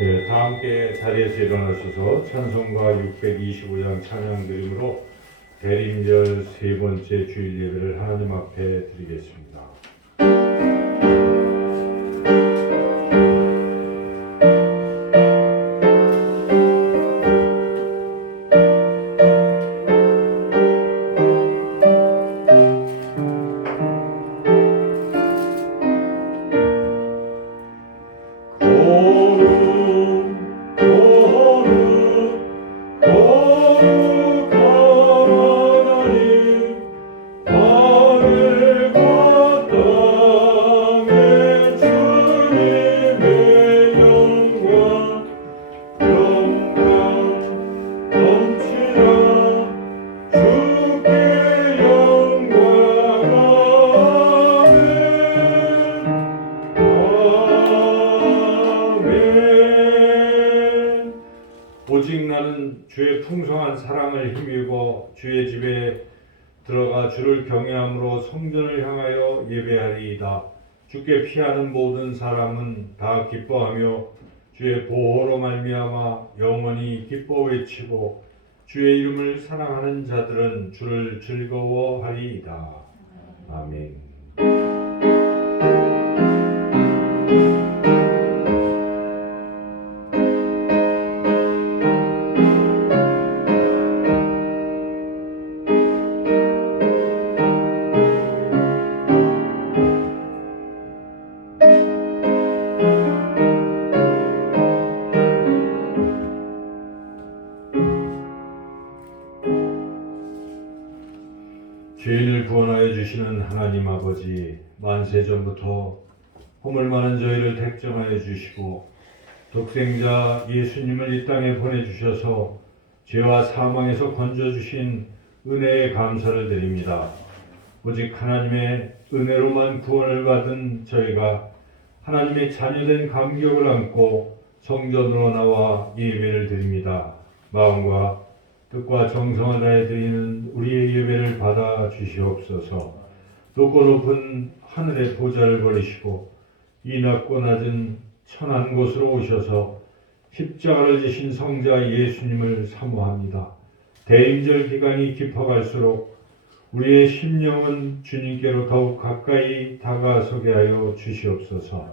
네, 다 함께 자리에서 일어나셔서 찬송가 625장 찬양 드림으로 대림절 세 번째 주일 예배를 하나님 앞에 드리겠습니다. 오직 나는 주의 풍성한 사랑을 힘입어 주의 집에 들어가 주를 경외함으로 성전을 향하여 예배하리이다. 주께 피하는 모든 사람은 다 기뻐하며 주의 보호로 말미암아 영원히 기뻐 외치고 주의 이름을 사랑하는 자들은 주를 즐거워하리이다. 아멘. 죄인을 구원하여 주시는 하나님 아버지, 만세전부터 허물 많은 저희를 택정하여 주시고 독생자 예수님을 이 땅에 보내주셔서 죄와 사망에서 건져주신 은혜에 감사를 드립니다. 오직 하나님의 은혜로만 구원을 받은 저희가 하나님의 자녀된 감격을 안고 성전으로 나와 예배를 드립니다. 마음과 뜻과 정성을 다해 드리는 우리의 예배를 받아 주시옵소서. 높고 높은 하늘의 보좌를 버리시고 이 낮고 낮은 천한 곳으로 오셔서 십자가를 지신 성자 예수님을 사모합니다. 대임절 기간이 깊어갈수록 우리의 심령은 주님께로 더욱 가까이 다가서게 하여 주시옵소서.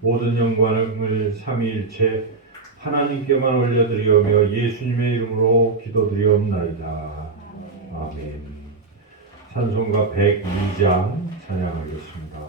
모든 영광을 삼위일체 하나님께만 올려드리오며 예수님의 이름으로 기도드리옵나이다. 아멘. 찬송가 102장 찬양하겠습니다.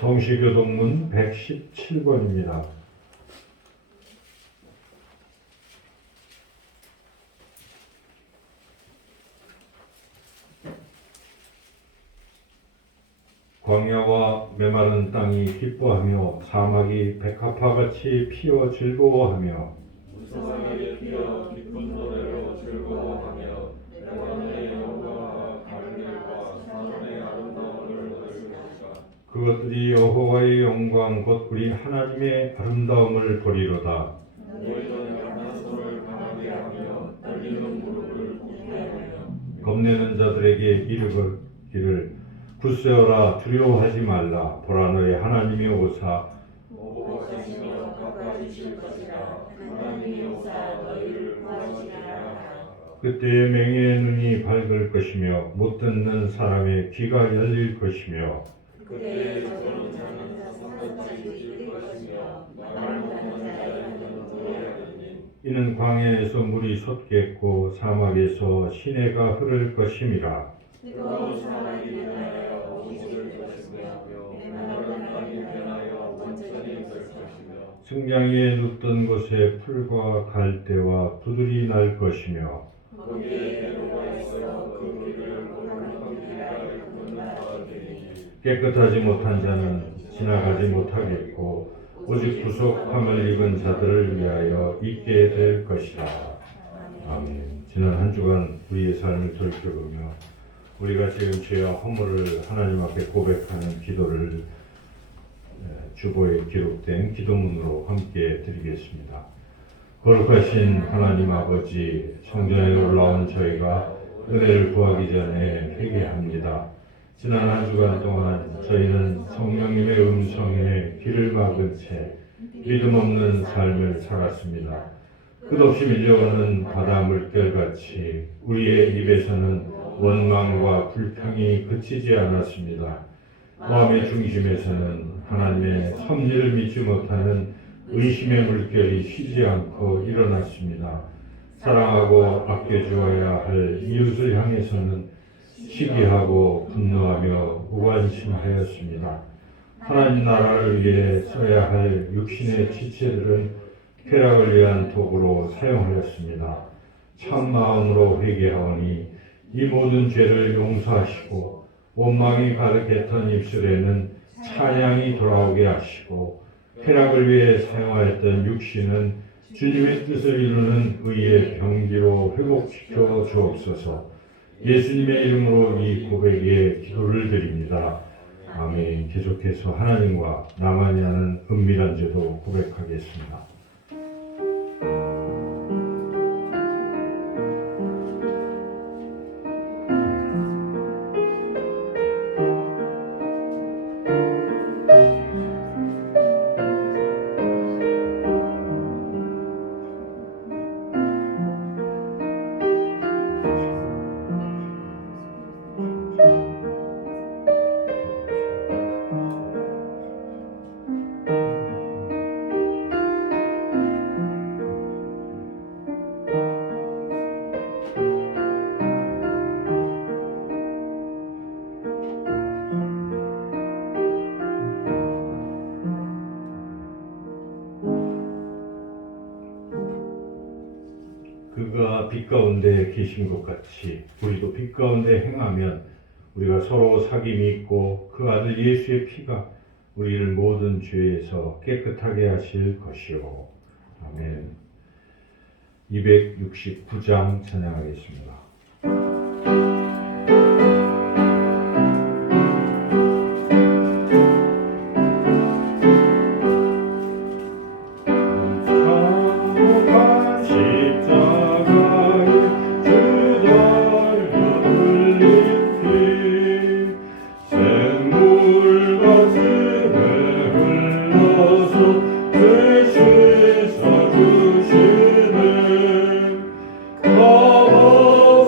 성시교동문 117번입니다. 광야와 메마른 땅이 기뻐하며 사막이 백합화같이 피어 즐거워하며 무성하게 피어 기쁜 노래로 즐거워하며 레바논의 영광과 가르멜과 사론의 아름다움을 얻을 것이다. 그것들이 여호와의 영광 곧 우리 하나님의 아름다움을 보리로다. 너희는 약한 손을 강하게 하며 떨리는 무릎을 굳게 하며 겁내는 자들에게 이르기를 굳세어라 두려워하지 말라. 보라 너의 하나님이 오사 보복하시며 깎아주실 것이라. 하나님이 오사 너희를 구하시리라. 그때에 맹인의 눈이 밝을 것이며 못 듣는 사람의 귀가 열릴 것이며 그때에 저주는 자는 성같이 뛸 것이며 말 못하는 자의 눈은 노래하리니 이는 광야에서 물이 솟겠고 사막에서 시내가 흐를 것임이라. 뜨거운 사막이 변하여 오실 것이며 메마른 땅이 변하여 원천이 될 것이며 승냥이에 눕던 곳에 풀과 갈대와 부들이 날 것이며 거기에 배로가 있어 그 길을 골목길이라 일컫는다 되니 깨끗하지 못한 자는 지나가지 못하겠고 오직 구속함을 입은 자들을 위하여 있게 될 것이다. 아멘. 지난 한 주간 우리의 삶을 돌이켜보며 우리가 지은 죄와 허물을 하나님 앞에 고백하는 기도를 주보에 기록된 기도문으로 함께 드리겠습니다. 거룩하신 하나님 아버지, 성전에 올라온 저희가 은혜를 구하기 전에 회개합니다. 지난 한 주간 동안 저희는 성령님의 음성에 귀를 막은 채 믿음 없는 삶을 살았습니다. 끝없이 밀려오는 바다 물결같이 우리의 입에서는 원망과 불평이 그치지 않았습니다. 마음의 중심에서는 하나님의 섭리를 믿지 못하는 의심의 물결이 쉬지 않고 일어났습니다. 사랑하고 아껴주어야 할 이웃을 향해서는 시기하고 분노하며 무관심하였습니다. 하나님 나라를 위해 써야 할 육신의 지체들은 쾌락을 위한 도구로 사용하였습니다. 참 마음으로 회개하오니 이 모든 죄를 용서하시고 원망이 가득했던 입술에는 찬양이 돌아오게 하시고 쾌락을 위해 사용하였던 육신은 주님의 뜻을 이루는 의의 병기로 회복시켜 주옵소서. 예수님의 이름으로 이 고백에 기도를 드립니다. 아멘. 계속해서 하나님과 나만이 아는 은밀한 죄도 고백하겠습니다. 그가 빛 가운데 계신 것 같이 우리도 빛 가운데 행하면 우리가 서로 사귐이 있고 그 아들 예수의 피가 우리를 모든 죄에서 깨끗하게 하실 것이요. 아멘. 269장 찬양하겠습니다. Oh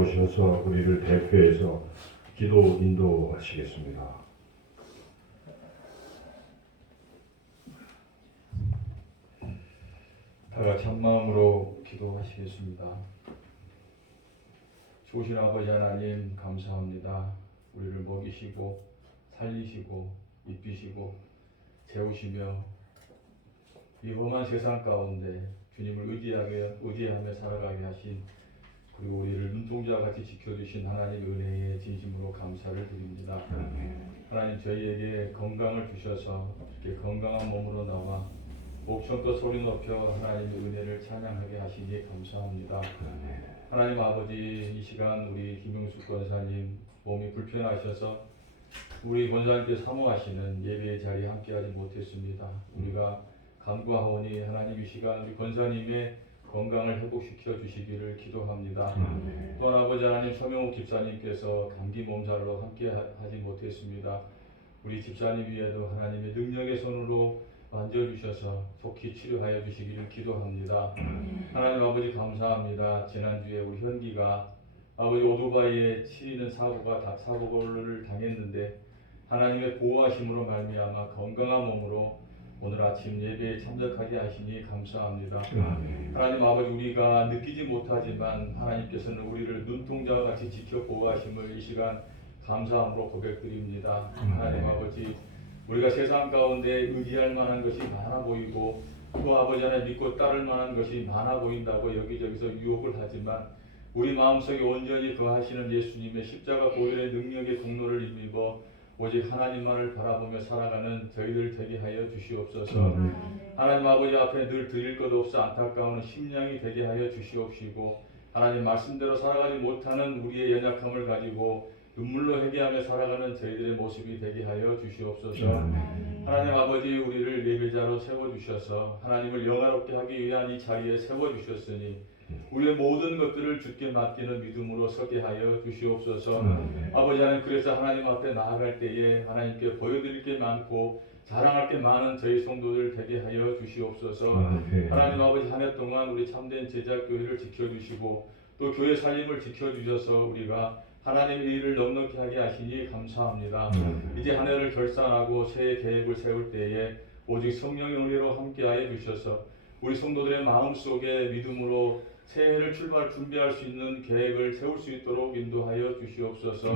나오셔서 우리를 대표해서 기도 인도하시겠습니다. 다 같이 한 마음으로 기도하시겠습니다. 좋으신 아버지 하나님 감사합니다. 우리를 먹이시고 살리시고 입히시고 재우시며 이 험한 세상 가운데 주님을 의지하며 살아가게 하신, 그리고 우리를 눈동자와 같이 지켜주신 하나님의 은혜에 진심으로 감사를 드립니다. 하나님, 저희에게 건강을 주셔서 이렇게 건강한 몸으로 나와 목청껏 소리 높여 하나님의 은혜를 찬양하게 하시니 감사합니다. 하나님 아버지, 이 시간 우리 김용숙 권사님 몸이 불편하셔서 우리 권사님께 사모하시는 예배의 자리에 함께하지 못했습니다. 우리가 간구하오니 하나님, 이 시간 우리 권사님의 건강을 회복시켜 주시기를 기도합니다. 또한 아버지 하나님, 서명욱 집사님께서 감기 몸살로 함께하지 못했습니다. 우리 집사님 위에도 하나님의 능력의 손으로 만져주셔서 속히 치료하여 주시기를 기도합니다. 하나님 아버지 감사합니다. 지난주에 우리 현기가 아버지 오토바이에 치이는 사고를 당했는데 하나님의 보호하심으로 말미암아 건강한 몸으로 오늘 아침 예배에 참석하게 하시니 감사합니다. 하나님 아버지, 우리가 느끼지 못하지만 하나님께서는 우리를 눈동자와 같이 지켜 보호하심을 이 시간 감사함으로 고백드립니다. 하나님 아버지, 우리가 세상 가운데 의지할 만한 것이 많아 보이고 또 아버지 하나님 믿고 따를 만한 것이 많아 보인다고 여기저기서 유혹을 하지만 우리 마음속에 온전히 거하시는 예수님의 십자가 보혈의 능력의 공로를 힘입어 오직 하나님만을 바라보며 살아가는 저희들 되게 하여 주시옵소서. 하나님 아버지 앞에 늘 드릴 것 없어 안타까운 심령이 되게 하여 주시옵시고, 하나님 말씀대로 살아가지 못하는 우리의 연약함을 가지고 눈물로 회개하며 살아가는 저희들의 모습이 되게 하여 주시옵소서. 하나님 아버지, 우리를 예배자로 세워주셔서 하나님을 영화롭게 하기 위한 이 자리에 세워주셨으니 우리의 모든 것들을 주께 맡기는 믿음으로 서게 하여 주시옵소서. 아버지 하나님, 그래서 하나님 앞에 나아갈 때에 하나님께 보여드릴 게 많고 자랑할 게 많은 저희 성도들 되게 하여 주시옵소서. 하나님 아버지, 한 해 동안 우리 참된 제자교회를 지켜주시고 또 교회 살림을 지켜주셔서 우리가 하나님의 일을 넉넉히 하게 하시니 감사합니다. 이제 한 해를 결산하고 새해 계획을 세울 때에 오직 성령의 은혜로 함께하여 주셔서 우리 성도들의 마음속에 믿음으로 새해를 준비할 수 있는 계획을 세울 수 있도록 인도하여 주시옵소서.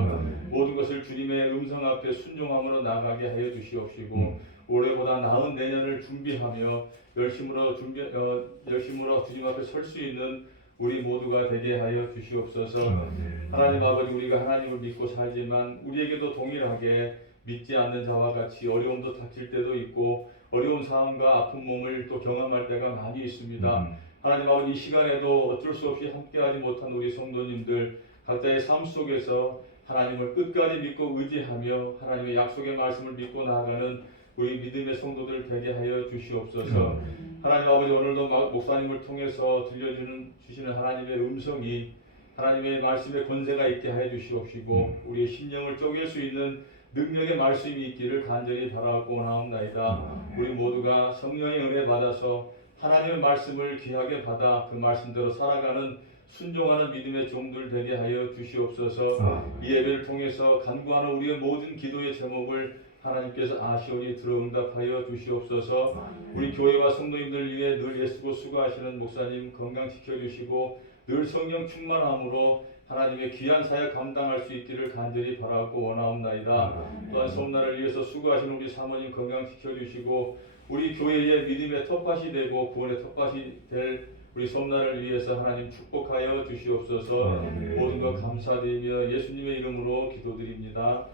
모든 것을 주님의 음성 앞에 순종함으로 나가게 하여 주시옵시고 올해보다 나은 내년을 준비하며 열심으로 주님 앞에 설 수 있는 우리 모두가 되게 하여 주시옵소서. 하나님 아버지, 우리가 하나님을 믿고 살지만 우리에게도 동일하게 믿지 않는 자와 같이 어려움도 닥칠 때도 있고 어려운 상황과 아픈 몸을 또 경험할 때가 많이 있습니다. 하나님 아버지, 이 시간에도 어쩔 수 없이 함께하지 못한 우리 성도님들 각자의 삶 속에서 하나님을 끝까지 믿고 의지하며 하나님의 약속의 말씀을 믿고 나아가는 우리 믿음의 성도들 되게 하여 주시옵소서. 하나님 아버지, 오늘도 목사님을 통해서 주시는 하나님의 음성이 하나님의 말씀의 권세가 있게 하여 주시옵시고 우리의 심령을 쪼갤 수 있는 능력의 말씀이 있기를 간절히 바라고 나옵나이다. 우리 모두가 성령의 은혜 받아서 하나님의 말씀을 귀하게 받아 그 말씀대로 살아가는 순종하는 믿음의 종들 되게 하여 주시옵소서. 이 예배를 통해서 간구하는 우리의 모든 기도의 제목을 하나님께서 아시오니 들어 응답하여 주시옵소서. 우리 교회와 성도님들 위해 늘 애쓰고 수고하시는 목사님 건강 지켜주시고 늘 성령 충만함으로 하나님의 귀한 사역 감당할 수 있기를 간절히 바라고 원하옵나이다. 또한 섬나라를 위해서 수고하시는 우리 사모님 건강 지켜주시고 우리 교회의 믿음의 텃밭이 되고 구원의 텃밭이 될 우리 섬나라를 위해서 하나님 축복하여 주시옵소서. 모든 것 감사드리며 예수님의 이름으로 기도드립니다.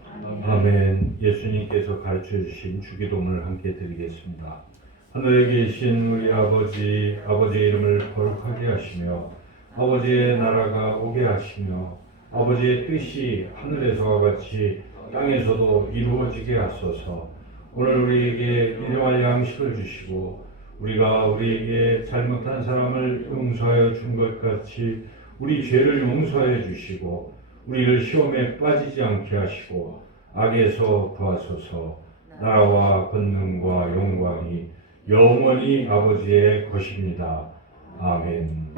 아멘. 예수님께서 가르쳐주신 주기도문을 함께 드리겠습니다. 하늘에 계신 우리 아버지의 이름을 거룩하게 하시며 아버지의 나라가 오게 하시며 아버지의 뜻이 하늘에서와 같이 땅에서도 이루어지게 하소서. 오늘 우리에게 일용할 양식을 주시고 우리가 우리에게 잘못한 사람을 용서하여 준 것 같이 우리 죄를 용서하여 주시고 우리를 시험에 빠지지 않게 하시고 악에서 구하소서. 나라와 권능과 영광이 영원히 아버지의 것입니다. 아멘.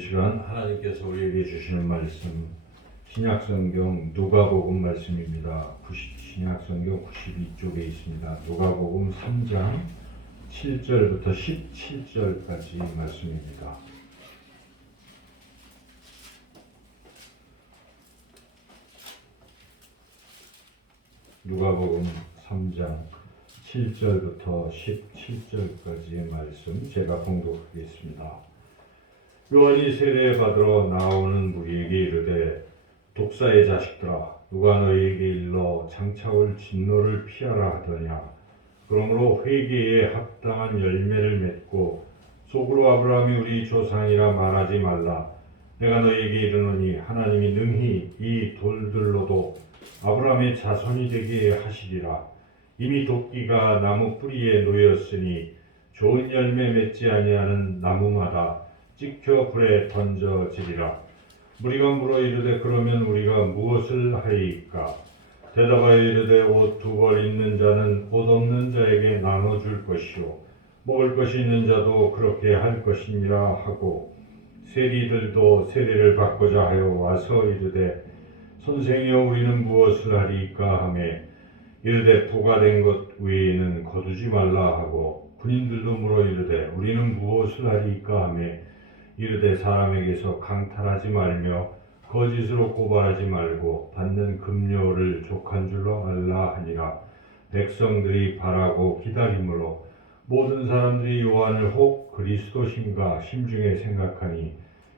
시간 하나님께서 우리에게 주시는 말씀 신약성경 누가복음 말씀입니다. 신약성경 92쪽에 있습니다. 누가복음 3장 7절부터 17절까지 말씀입니다. 누가복음 3장 7절부터 17절까지의 말씀 제가 봉독하겠습니다. 요한이 세례받으러 나오는 무리에게 이르되 독사의 자식들아 누가 너희에게 일러 장차 올 진노를 피하라 하더냐. 그러므로 회개에 합당한 열매를 맺고 속으로 아브라함이 우리 조상이라 말하지 말라. 내가 너희에게 이르노니 하나님이 능히 이 돌들로도 아브라함의 자손이 되게 하시리라. 이미 도끼가 나무 뿌리에 놓였으니 좋은 열매 맺지 아니하는 나무마다 찍혀 불에 던져지리라. 무리가 물어 이르되 그러면 우리가 무엇을 하리이까? 대답하여 이르되 옷 두 벌 있는 자는 옷 없는 자에게 나눠줄 것이요 먹을 것이 있는 자도 그렇게 할 것이니라 하고 세리들도 세례를 받고자 하여 와서 이르되 선생이여 우리는 무엇을 하리이까 하매 이르되 부과된 것 외에는 거두지 말라 하고 군인들도 물어 이르되 우리는 무엇을 하리이까 하매 이르되 사람에게서 강탈하지 말며 거짓으로 고발하지 말고 받는 급료를 족한 줄로 알라 하니라. 백성들이 바라고 기다림으로 모든 사람들이 요한을 혹 그리스도신가 심중에 생각하니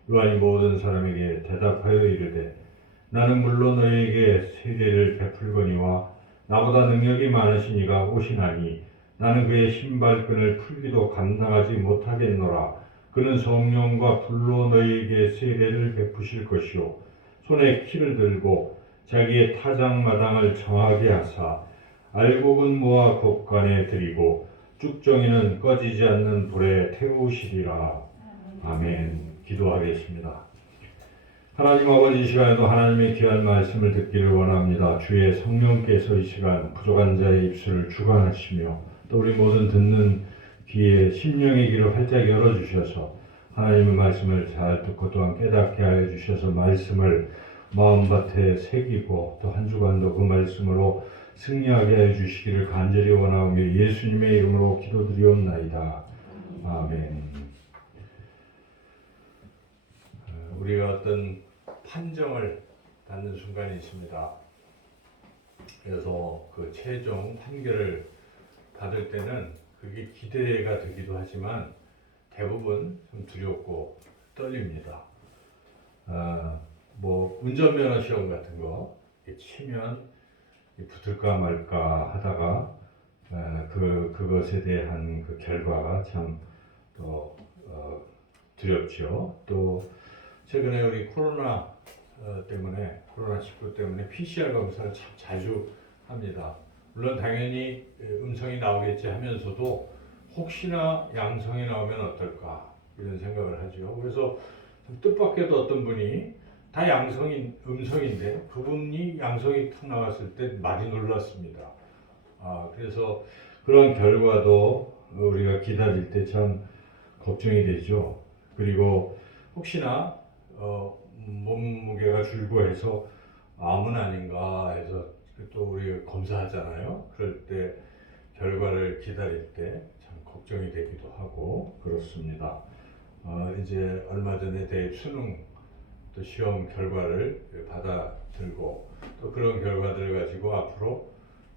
요한이 모든 사람에게 대답하여 이르되 나는 물론 너희에게 세례를 베풀거니와 나보다 능력이 많으신 이가 오시나니 나는 그의 신발끈을 풀기도 감당하지 못하겠노라. 그는 성령과 불로 너희에게 세례를 베푸실 것이요 손에 키를 들고 자기의 타작마당을 정하게 하사 알곡은 모아 곡간에 들이고 쭉정이는 꺼지지 않는 불에 태우시리라. 아멘. 기도하겠습니다. 하나님 아버지, 이 시간에도 하나님의 귀한 말씀을 듣기를 원합니다. 주의 성령께서 이 시간 부족한 자의 입술을 주관하시며 또 우리 모든 듣는 귀에 심령의 귀를 활짝 열어주셔서 하나님의 말씀을 잘 듣고 또한 깨닫게 하여 주셔서 말씀을 마음밭에 새기고 또 한 주간도 그 말씀으로 승리하게 해 주시기를 간절히 원하오며 예수님의 이름으로 기도드리옵나이다. 아멘. 우리가 어떤 판정을 받는 순간이 있습니다. 그래서 그 최종 판결을 받을 때는 그게 기대가 되기도 하지만 대부분 좀 두렵고 떨립니다. 뭐 운전면허 시험 같은 거 치면 붙을까 말까 하다가 그것에 대한 그 결과가 참 또 두렵죠. 또 최근에 우리 코로나 때문에 코로나19 때문에 PCR 검사를 참 자주 합니다. 물론 당연히 음성이 나오겠지 하면서도 혹시나 양성이 나오면 어떨까 이런 생각을 하죠. 그래서 좀 뜻밖에도 어떤 분이 다 음성인데 그분이 양성이 탁 나왔을 때 많이 놀랐습니다. 그래서 그런 결과도 우리가 기다릴 때 참 걱정이 되죠. 그리고 혹시나 몸무게가 줄고 해서 암은 아닌가 해서 또 우리가 검사하잖아요. 그럴 때 결과를 기다릴 때 참 걱정이 되기도 하고 그렇습니다. 이제 얼마 전에 대입 수능 또 시험 결과를 받아들고 또 그런 결과들을 가지고 앞으로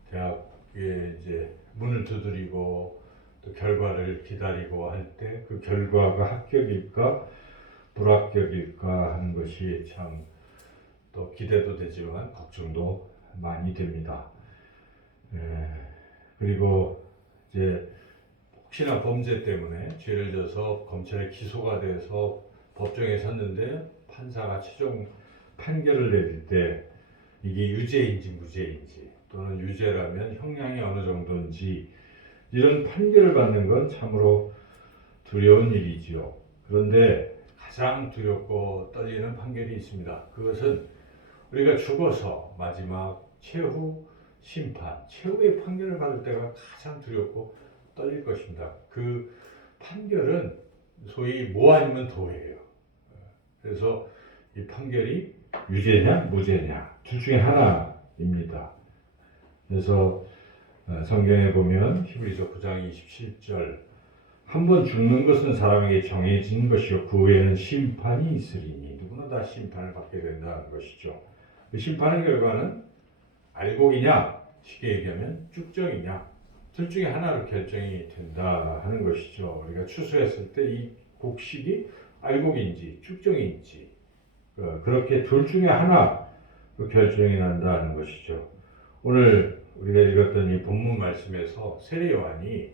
대학에 이제 문을 두드리고 또 결과를 기다리고 할 때 그 결과가 합격일까 불합격일까 하는 것이 참 또 기대도 되지만 걱정도 많이 됩니다. 그리고 이제 혹시나 범죄 때문에 죄를 져서 검찰에 기소가 돼서 법정에 섰는데 판사가 최종 판결을 내릴 때 이게 유죄인지 무죄인지 또는 유죄라면 형량이 어느 정도인지 이런 판결을 받는 건 참으로 두려운 일이지요. 그런데 가장 두렵고 떨리는 판결이 있습니다. 그것은 우리가 죽어서 마지막 최후 심판, 최후의 판결을 받을 때가 가장 두렵고 떨릴 것입니다. 그 판결은 소위 뭐 아니면 도예요. 그래서 이 판결이 유죄냐 무죄냐 둘 중에 하나입니다. 그래서 성경에 보면 히브리서 9장 27절 한 번 죽는 것은 사람에게 정해진 것이요 그 후에는 심판이 있으리니 누구나 다 심판을 받게 된다는 것이죠. 그 심판의 결과는 알곡이냐 쉽게 얘기하면 쭉정이냐 둘 중에 하나로 결정이 된다 하는 것이죠. 우리가 추수했을 때 이 곡식이 알곡인지 쭉정인지 그렇게 둘 중에 하나 결정이 난다는 것이죠. 오늘 우리가 읽었던 이 본문 말씀에서 세례 요한이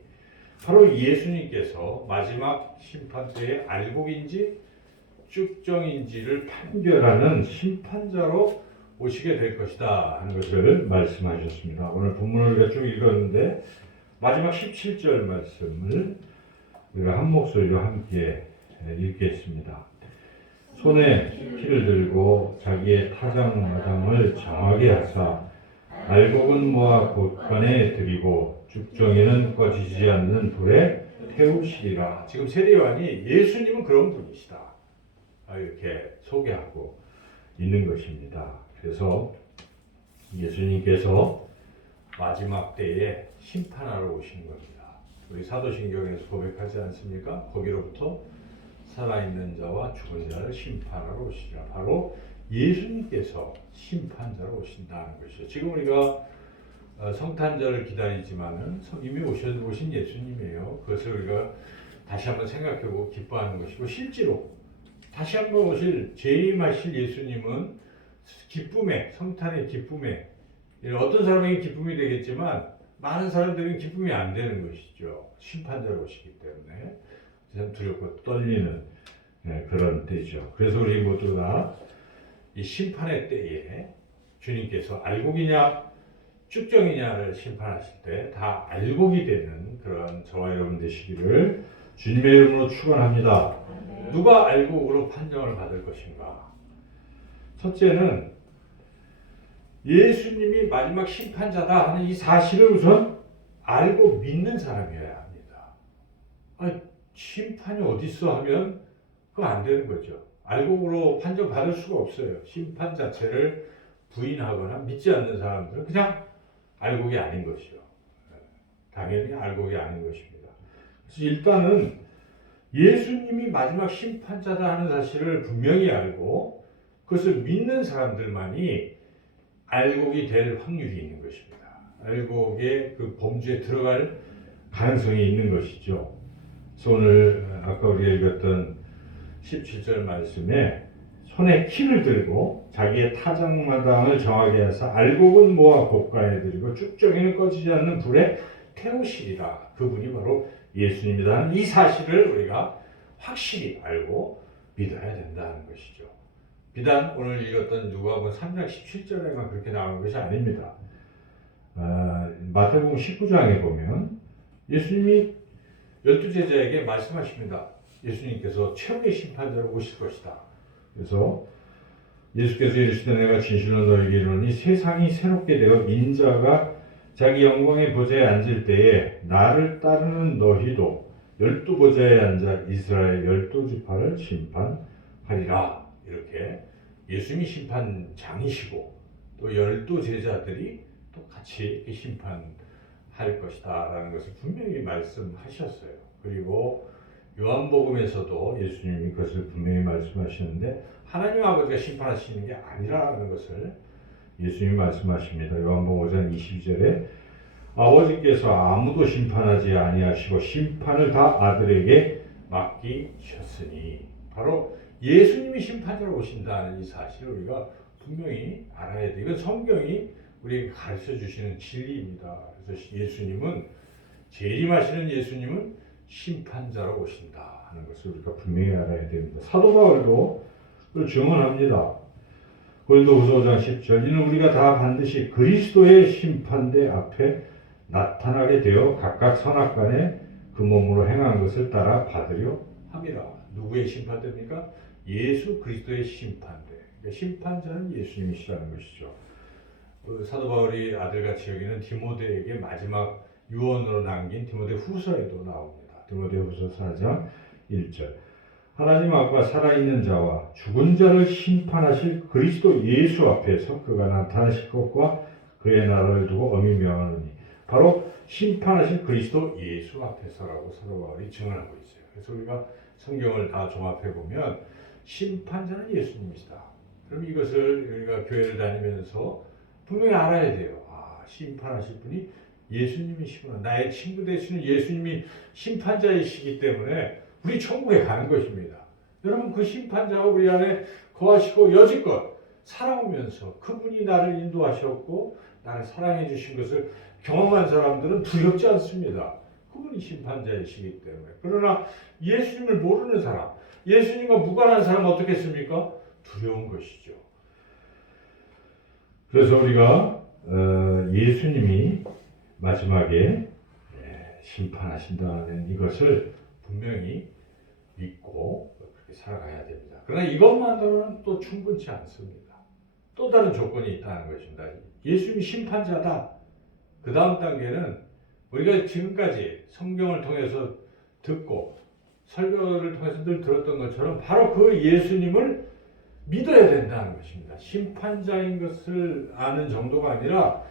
바로 예수님께서 마지막 심판 때에 알곡인지 쭉정인지를 판결하는 심판자로 오시게 될 것이다 하는 것을 말씀하셨습니다. 오늘 본문을 우리가 쭉 읽었는데 마지막 17절 말씀을 우리가 한 목소리로 함께 읽겠습니다. 손에 키를 들고 자기의 타작마당을 정하게 하사 알곡은 모아 곳간에 들이고 쭉정이는 꺼지지 않는 불에 태우시리라. 지금 세례 요한이 예수님은 그런 분이시다 이렇게 소개하고 있는 것입니다. 그래서 예수님께서 마지막 때에 심판하러 오신 겁니다. 우리 사도신경에서 고백하지 않습니까? 거기로부터 살아있는 자와 죽은 자를 심판하러 오시리라. 바로 예수님께서 심판자로 오신다는 것이죠. 지금 우리가 성탄절을 기다리지만은 이미 오신 예수님이에요. 그것을 우리가 다시 한번 생각해보고 기뻐하는 것이고 실제로 다시 한번 오실 재림하실 예수님은 기쁨의 성탄의 기쁨에 어떤 사람에게 기쁨이 되겠지만 많은 사람들에게 기쁨이 안 되는 것이죠. 심판자로 오시기 때문에 참 두렵고 떨리는 그런 때죠. 그래서 우리 모두가 이 심판의 때에 주님께서 알곡이냐 쭉정이냐를 심판하실 때 다 알곡이 되는 그런 저와 여러분 되시기를 주님의 이름으로 축원합니다. 누가 알곡으로 판정을 받을 것인가? 첫째는 예수님이 마지막 심판자다 하는 이 사실을 우선 알고 믿는 사람이어야 합니다. 아니, 심판이 어디 있어 하면 그거 안 되는 거죠. 알곡으로 판정받을 수가 없어요. 심판 자체를 부인하거나 믿지 않는 사람들은 그냥 알곡이 아닌 것이죠. 당연히 알곡이 아닌 것입니다. 그래서 일단은 예수님이 마지막 심판자다 하는 사실을 분명히 알고 그것을 믿는 사람들만이 알곡이 될 확률이 있는 것입니다. 알곡의 그 범주에 들어갈 가능성이 있는 것이죠. 그래서 오늘 아까 우리가 읽었던 17절 말씀에 손에 키를 들고 자기의 타작마당을 정하게 해서 알곡은 모아 곳간에 들이고 쭉정이는 꺼지지 않는 불에 태우시리라. 그분이 바로 예수님이다 하는 이 사실을 우리가 확실히 알고 믿어야 된다는 것이죠. 비단 오늘 읽었던 누가복음 3장 17절에만 그렇게 나오는 것이 아닙니다. 마태복음 19장에 보면 예수님이 12제자에게 말씀하십니다. 예수님께서 최후의 심판자로 오실 것이다. 그래서 예수께서 이르시되 내가 진실로 너희에게 이르노니 세상이 새롭게 되어 인자가 자기 영광의 보좌에 앉을 때에 나를 따르는 너희도 12보좌에 앉아 이스라엘 12지파를 심판하리라. 이렇게 예수님이 심판장이시고 또 12제자들이 또 같이 심판할 것이다 라는 것을 분명히 말씀하셨어요. 그리고 요한복음에서도 예수님이 그것을 분명히 말씀하셨는데 하나님 아버지가 심판하시는 게 아니라는 것을 예수님이 말씀하십니다. 요한복음 5장 22절에 아버지께서 아무도 심판하지 아니하시고 심판을 다 아들에게 맡기셨으니 바로 예수님이 심판자로 오신다는 이 사실을 우리가 분명히 알아야 돼요. 이건 성경이 우리에게 가르쳐 주시는 진리입니다. 그래서 예수님은 재림하시는 예수님은 심판자로 오신다 하는 것을 우리가 분명히 알아야 됩니다. 사도 바울도 그걸 증언합니다. 고린도후서 5장 10절 이는 우리가 다 반드시 그리스도의 심판대 앞에 나타나게 되어 각각 선악간에 그 몸으로 행한 것을 따라 받으려 함이라. 누구의 심판대입니까? 예수 그리스도의 심판대. 그러니까 심판자는 예수님이시라는 것이죠. 사도 바울이 아들같이 여기는 디모데에게 마지막 유언으로 남긴 디모데 후서에도 나옵니다. 디모데 후서 4장 1절 하나님 앞과 살아있는 자와 죽은 자를 심판하실 그리스도 예수 앞에서 그가 나타나실 것과 그의 나라를 두고 엄히 명하노니 바로 심판하실 그리스도 예수 앞에서라고 사도 바울이 증언하고 있어요. 그래서 우리가 성경을 다 종합해 보면 심판자는 예수님이시다. 그럼 이것을 우리가 교회를 다니면서 분명히 알아야 돼요. 심판하실 분이 예수님이시구나. 나의 친구 되시는 예수님이 심판자이시기 때문에 우리 천국에 가는 것입니다. 여러분 그 심판자가 우리 안에 거하시고 여지껏 살아오면서 그분이 나를 인도하셨고 나를 사랑해 주신 것을 경험한 사람들은 두렵지 않습니다. 그분이 심판자이시기 때문에. 그러나 예수님을 모르는 사람, 예수님과 무관한 사람은 어떻겠습니까? 두려운 것이죠. 그래서 우리가 예수님이 마지막에 심판하신다는 이것을 분명히 믿고 그렇게 살아가야 됩니다. 그러나 이것만으로는 또 충분치 않습니다. 또 다른 조건이 있다는 것입니다. 예수님이 심판자다. 그 다음 단계는 우리가 지금까지 성경을 통해서 듣고 설교를 통해서 늘 들었던 것처럼 바로 그 예수님을 믿어야 된다는 것입니다. 심판자인 것을 아는 정도가 아니라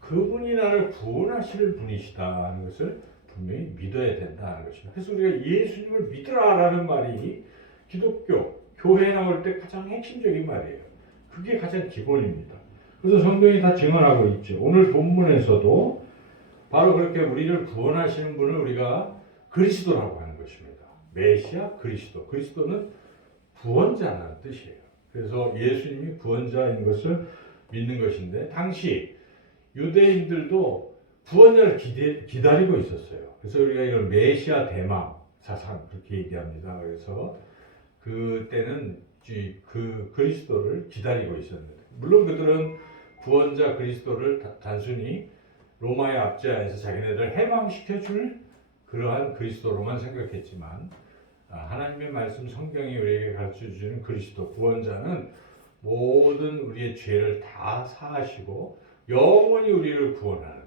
그분이 나를 구원하실 분이시다는 것을 분명히 믿어야 된다는 것입니다. 그래서 우리가 예수님을 믿으라라는 말이 기독교, 교회에 나올 때 가장 핵심적인 말이에요. 그게 가장 기본입니다. 그래서 성경이 다 증언하고 있죠. 오늘 본문에서도 바로 그렇게 우리를 구원하시는 분을 우리가 그리스도라고 하는 것입니다. 메시아 그리스도. 그리스도는 구원자라는 뜻이에요. 그래서 예수님이 구원자인 것을 믿는 것인데 당시 유대인들도 구원자를 기다리고 있었어요. 그래서 우리가 이런 메시아 대망 사상 그렇게 얘기합니다. 그래서 그때는 그 그리스도를 기다리고 있었는데 물론 그들은 구원자 그리스도를 단순히 로마의 압제하에서 자기네들 해방시켜줄 그러한 그리스도로만 생각했지만 하나님의 말씀 성경이 우리에게 가르쳐주는 그리스도 구원자는 모든 우리의 죄를 다 사하시고 영원히 우리를 구원하는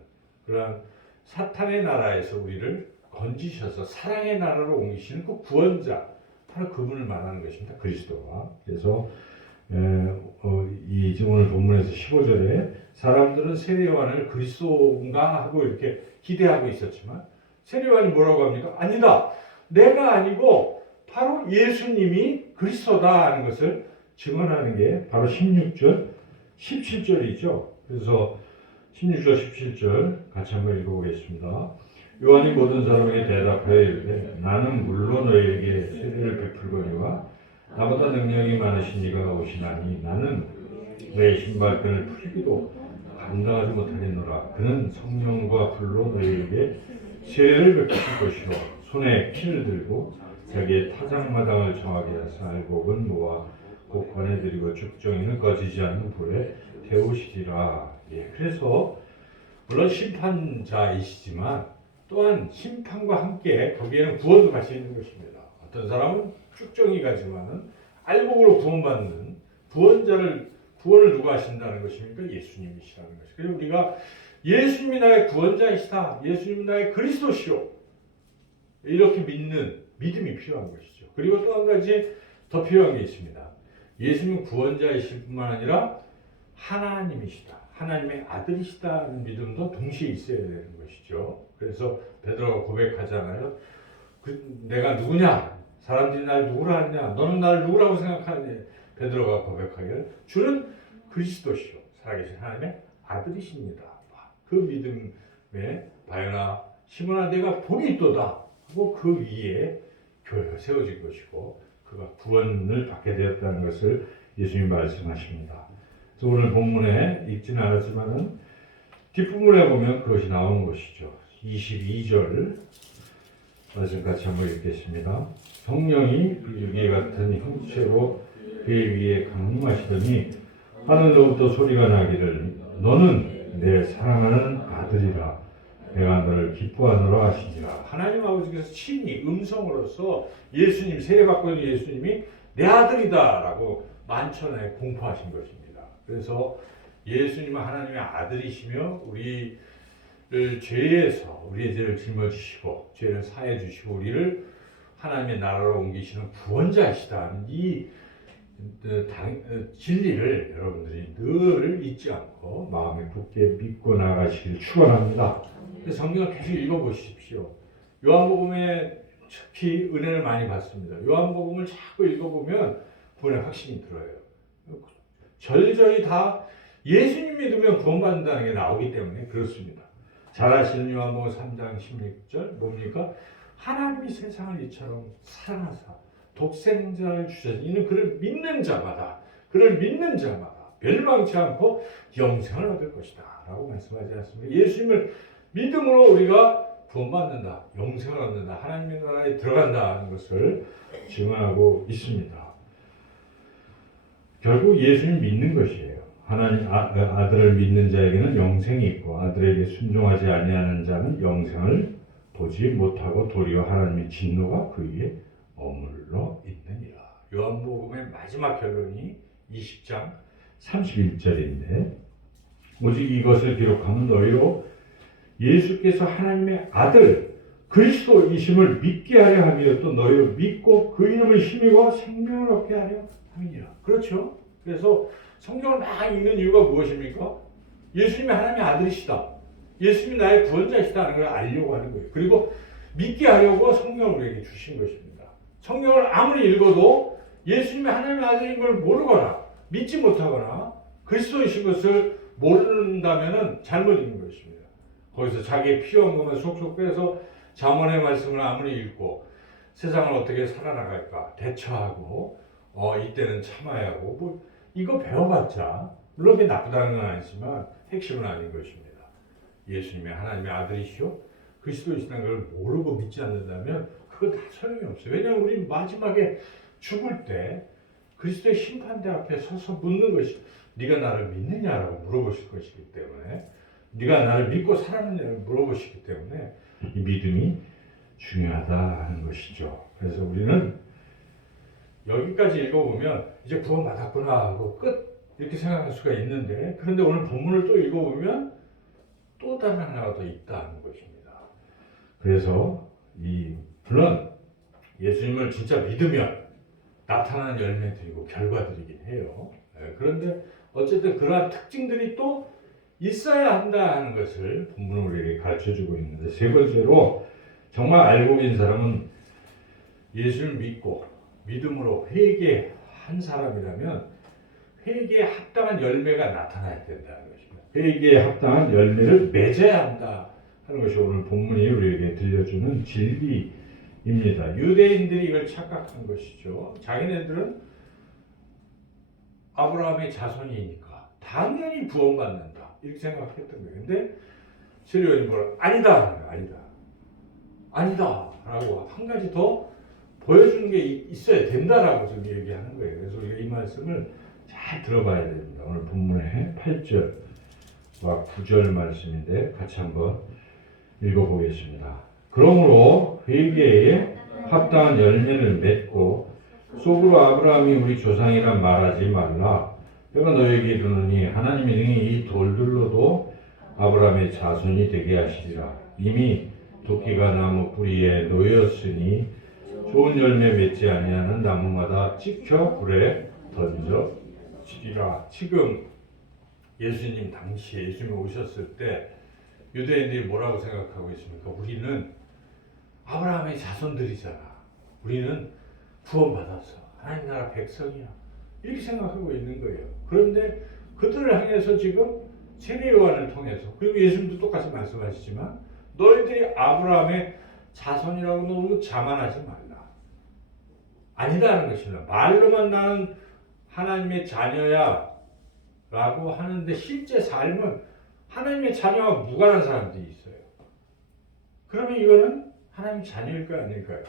그러한 사탄의 나라에서 우리를 건지셔서 사랑의 나라로 옮기시는 그 구원자 바로 그분을 말하는 것입니다. 그리스도가. 그래서 이 오늘 본문에서 15절에 사람들은 세례요한을 그리스도인가 하고 이렇게 기대하고 있었지만 세례요한이 뭐라고 합니까? 아니다. 내가 아니고 바로 예수님이 그리스도다 하는 것을 증언하는 게 바로 16절, 17절이죠. 그래서 16절, 17절 같이 한번 읽어보겠습니다. 요한이 모든 사람에게 대답하여 이르되 나는 물론 너희에게 세례를 베풀거니와 나보다 능력이 많으신 이가 오시나니 나는 내 신발끈을 풀기도 감당하지 못하겠노라. 그는 성령과 불로 너희에게 세례를 베푸실 것이요 손에 키를 들고 자기의 타작마당을 정하게 하사 알곡은 모아 곧 권해드리고 죽정이는 꺼지지 않는 불에 태우시리라. 그래서 물론 심판자이시지만 또한 심판과 함께 거기에는 구원도 같이 있는 것입니다. 어떤 사람은 쭉정이 가지만은 알곡으로 구원받는 구원을 누가 하신다는 것입니까? 예수님이시라는 것이죠. 그래서 우리가 예수님이 나의 구원자이시다. 예수님이 나의 그리스도시오. 이렇게 믿는 믿음이 필요한 것이죠. 그리고 또 한 가지 더 필요한 게 있습니다. 예수님은 구원자이실 뿐만 아니라 하나님이시다. 하나님의 아들이시다는 믿음도 동시에 있어야 되는 것이죠. 그래서 베드로가 고백하잖아요. 내가 누구냐? 사람들이 날 누구라 하느냐? 너는 나를 누구라고 생각하느냐? 베드로가 고백하기를 주는 그리스도시요 살아계신 하나님의 아들이십니다. 그 믿음에 바요나 시몬아 내가 복이 있도다 하고 그 위에 교회가 세워진 것이고 그가 구원을 받게 되었다는 것을 예수님이 말씀하십니다. 그래서 오늘 본문에 읽지는 않았지만은 뒷부분에 보면 그것이 나오는 것이죠. 22절 말씀 같이 한번 읽겠습니다. 성령이 유리 같은 형체로 그의 위에 강림하시더니 하늘로부터 소리가 나기를 너는 내 사랑하는 아들이라 내가 너를 기뻐하노라 하시니라. 하나님 아버지께서 친히 음성으로서 예수님 세례받고 있는 예수님이 내 아들이다라고 만천하에 공포하신 것입니다. 그래서 예수님은 하나님의 아들이시며 우리를 죄에서 우리의 죄를 짊어지시고 죄를 사해 주시고 우리를 하나님의 나라로 옮기시는 구원자이시다는 이 진리를 여러분들이 늘 잊지 않고 마음에 굳게 믿고 나가시길 축원합니다. 성경을 계속 읽어보십시오. 요한복음에 특히 은혜를 많이 받습니다. 요한복음을 자꾸 읽어보면 구원의 확신이 들어요. 절절히 다 예수님 믿으면 구원받는다는 게 나오기 때문에 그렇습니다. 잘 아시는 요한복음 3장 16절 뭡니까? 하나님이 세상을 이처럼 사랑하사 독생자를 주셨으니 이는 그를 믿는 자마다 멸망치 않고 영생을 얻을 것이다 라고 말씀하지 않습니까? 예수님을 믿음으로 우리가 구원받는다, 영생을 얻는다, 하나님의 나라에 들어간다는 것을 증언하고 있습니다. 결국 예수님 믿는 것이에요. 하나님 아들을 믿는 자에게는 영생이 있고 아들에게 순종하지 아니하는 자는 영생을 보지 못하고 도리어 하나님의 진노가 그 위에 머물러 있느니라. 요한복음의 마지막 결론이 20장 31절인데 오직 이것을 기록하면 너희로 예수께서 하나님의 아들 그리스도이심을 믿게 하려 함이요 또 너희로 믿고 그 이름을 힘입어 생명을 얻게 하려 함이니라. 그렇죠? 그래서 성경을 막 읽는 이유가 무엇입니까? 예수님이 하나님의 아들이시다. 예수님이 나의 구원자이시다는 걸 알려고 하는 거예요. 그리고 믿게 하려고 성경을 우리에게 주신 것입니다. 성경을 아무리 읽어도 예수님이 하나님의 아들인 걸 모르거나 믿지 못하거나 그리스도이신 것을 모른다면 잘못 읽는 것입니다. 거기서 자기의 필요한 것만 속속 빼서 잠언의 말씀을 아무리 읽고 세상을 어떻게 살아나갈까 대처하고 이때는 참아야 하고 뭐 이거 배워봤자 물론 그게 나쁘다는 건 아니지만 핵심은 아닌 것입니다. 예수님이 하나님의 아들이시오 그리스도이시다는 걸 모르고 믿지 않는다면 그거 다 소용이 없어요. 왜냐하면 우리 마지막에 죽을 때 그리스도의 심판대 앞에 서서 묻는 것이 네가 나를 믿느냐라고 물어보실 것이기 때문에 네가 나를 믿고 살았느냐고 물어보시기 때문에 이 믿음이 중요하다 하는 것이죠. 그래서 우리는 여기까지 읽어보면 이제 구원받았구나 하고 끝 이렇게 생각할 수가 있는데 그런데 오늘 본문을 또 읽어보면 또 다른 하나가 더 있다는 것입니다. 그래서 물론 예수님을 진짜 믿으면 나타나는 열매들이고 결과들이긴 해요. 그런데 어쨌든 그러한 특징들이 또 있어야 한다 하는 것을 본문은 우리에게 가르쳐주고 있는데 세 번째로 정말 알고 계신 사람은 예수를 믿고 믿음으로 회개한 사람이라면 회개에 합당한 열매가 나타나야 된다는 것입니다. 회개에 합당한 열매를 맺어야 한다 하는 것이 오늘 본문이 우리에게 들려주는 진리입니다. 유대인들이 이걸 착각한 것이죠. 자기네들은 아브라함의 자손이니까 당연히 구원받는다 이렇게 생각했던 거예요. 근데 세례요한이 뭐라 아니다 라고 한 가지 더 보여주는 게 있어야 된다라고 지금 얘기하는 거예요. 그래서 우리가 이 말씀을 잘 들어봐야 됩니다. 오늘 본문의 8절과 9절 말씀인데 같이 한번 읽어보겠습니다. 그러므로 회개에 합당한 열매를 맺고 속으로 아브라함이 우리 조상이란 말하지 말라. 내가 너에게 이르노니 하나님이 능히 이 돌들로도 아브라함의 자손이 되게 하시리라. 이미 도끼가 나무 뿌리에 놓였으니 좋은 열매 맺지 아니하는 나무마다 찍혀 불에 던져지리라. 지금 예수님 당시에 예수님이 오셨을 때 유대인들이 뭐라고 생각하고 있습니까? 우리는 아브라함의 자손들이잖아. 우리는 구원받았어. 하나님 나라 백성이야. 이렇게 생각하고 있는 거예요. 그런데 그들을 향해서 지금 세례 요한을 통해서 그리고 예수님도 똑같이 말씀하시지만 너희들이 아브라함의 자손이라고 너무 자만하지 말라. 아니다는 것입니다. 말로만 나는 하나님의 자녀야 라고 하는데 실제 삶은 하나님의 자녀와 무관한 사람들이 있어요. 그러면 이거는 하나님의 자녀일까요? 아닐까요?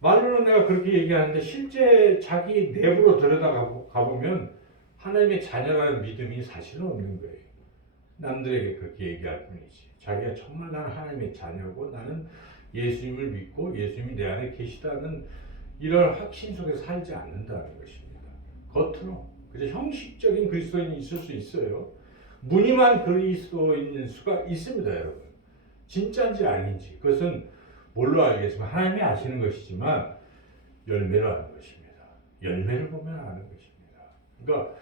말로는 내가 그렇게 얘기하는데 실제 자기 내부로 들여다가보면 하나님의 자녀라는 믿음이 사실은 없는 거예요. 남들에게 그렇게 얘기할 뿐이지. 자기가 정말 나는 하나님의 자녀고 나는 예수님을 믿고 예수님이 내 안에 계시다는 이런 확신 속에 살지 않는다는 것입니다. 겉으로. 그래서 형식적인 그리스도인이 있을 수 있어요. 무늬만 그리스도인일 수가 있습니다, 여러분. 진짜인지 아닌지. 그것은 뭘로 알겠지만 하나님이 아시는 것이지만 열매로 아는 것입니다. 열매를 보면 아는 것입니다. 그러니까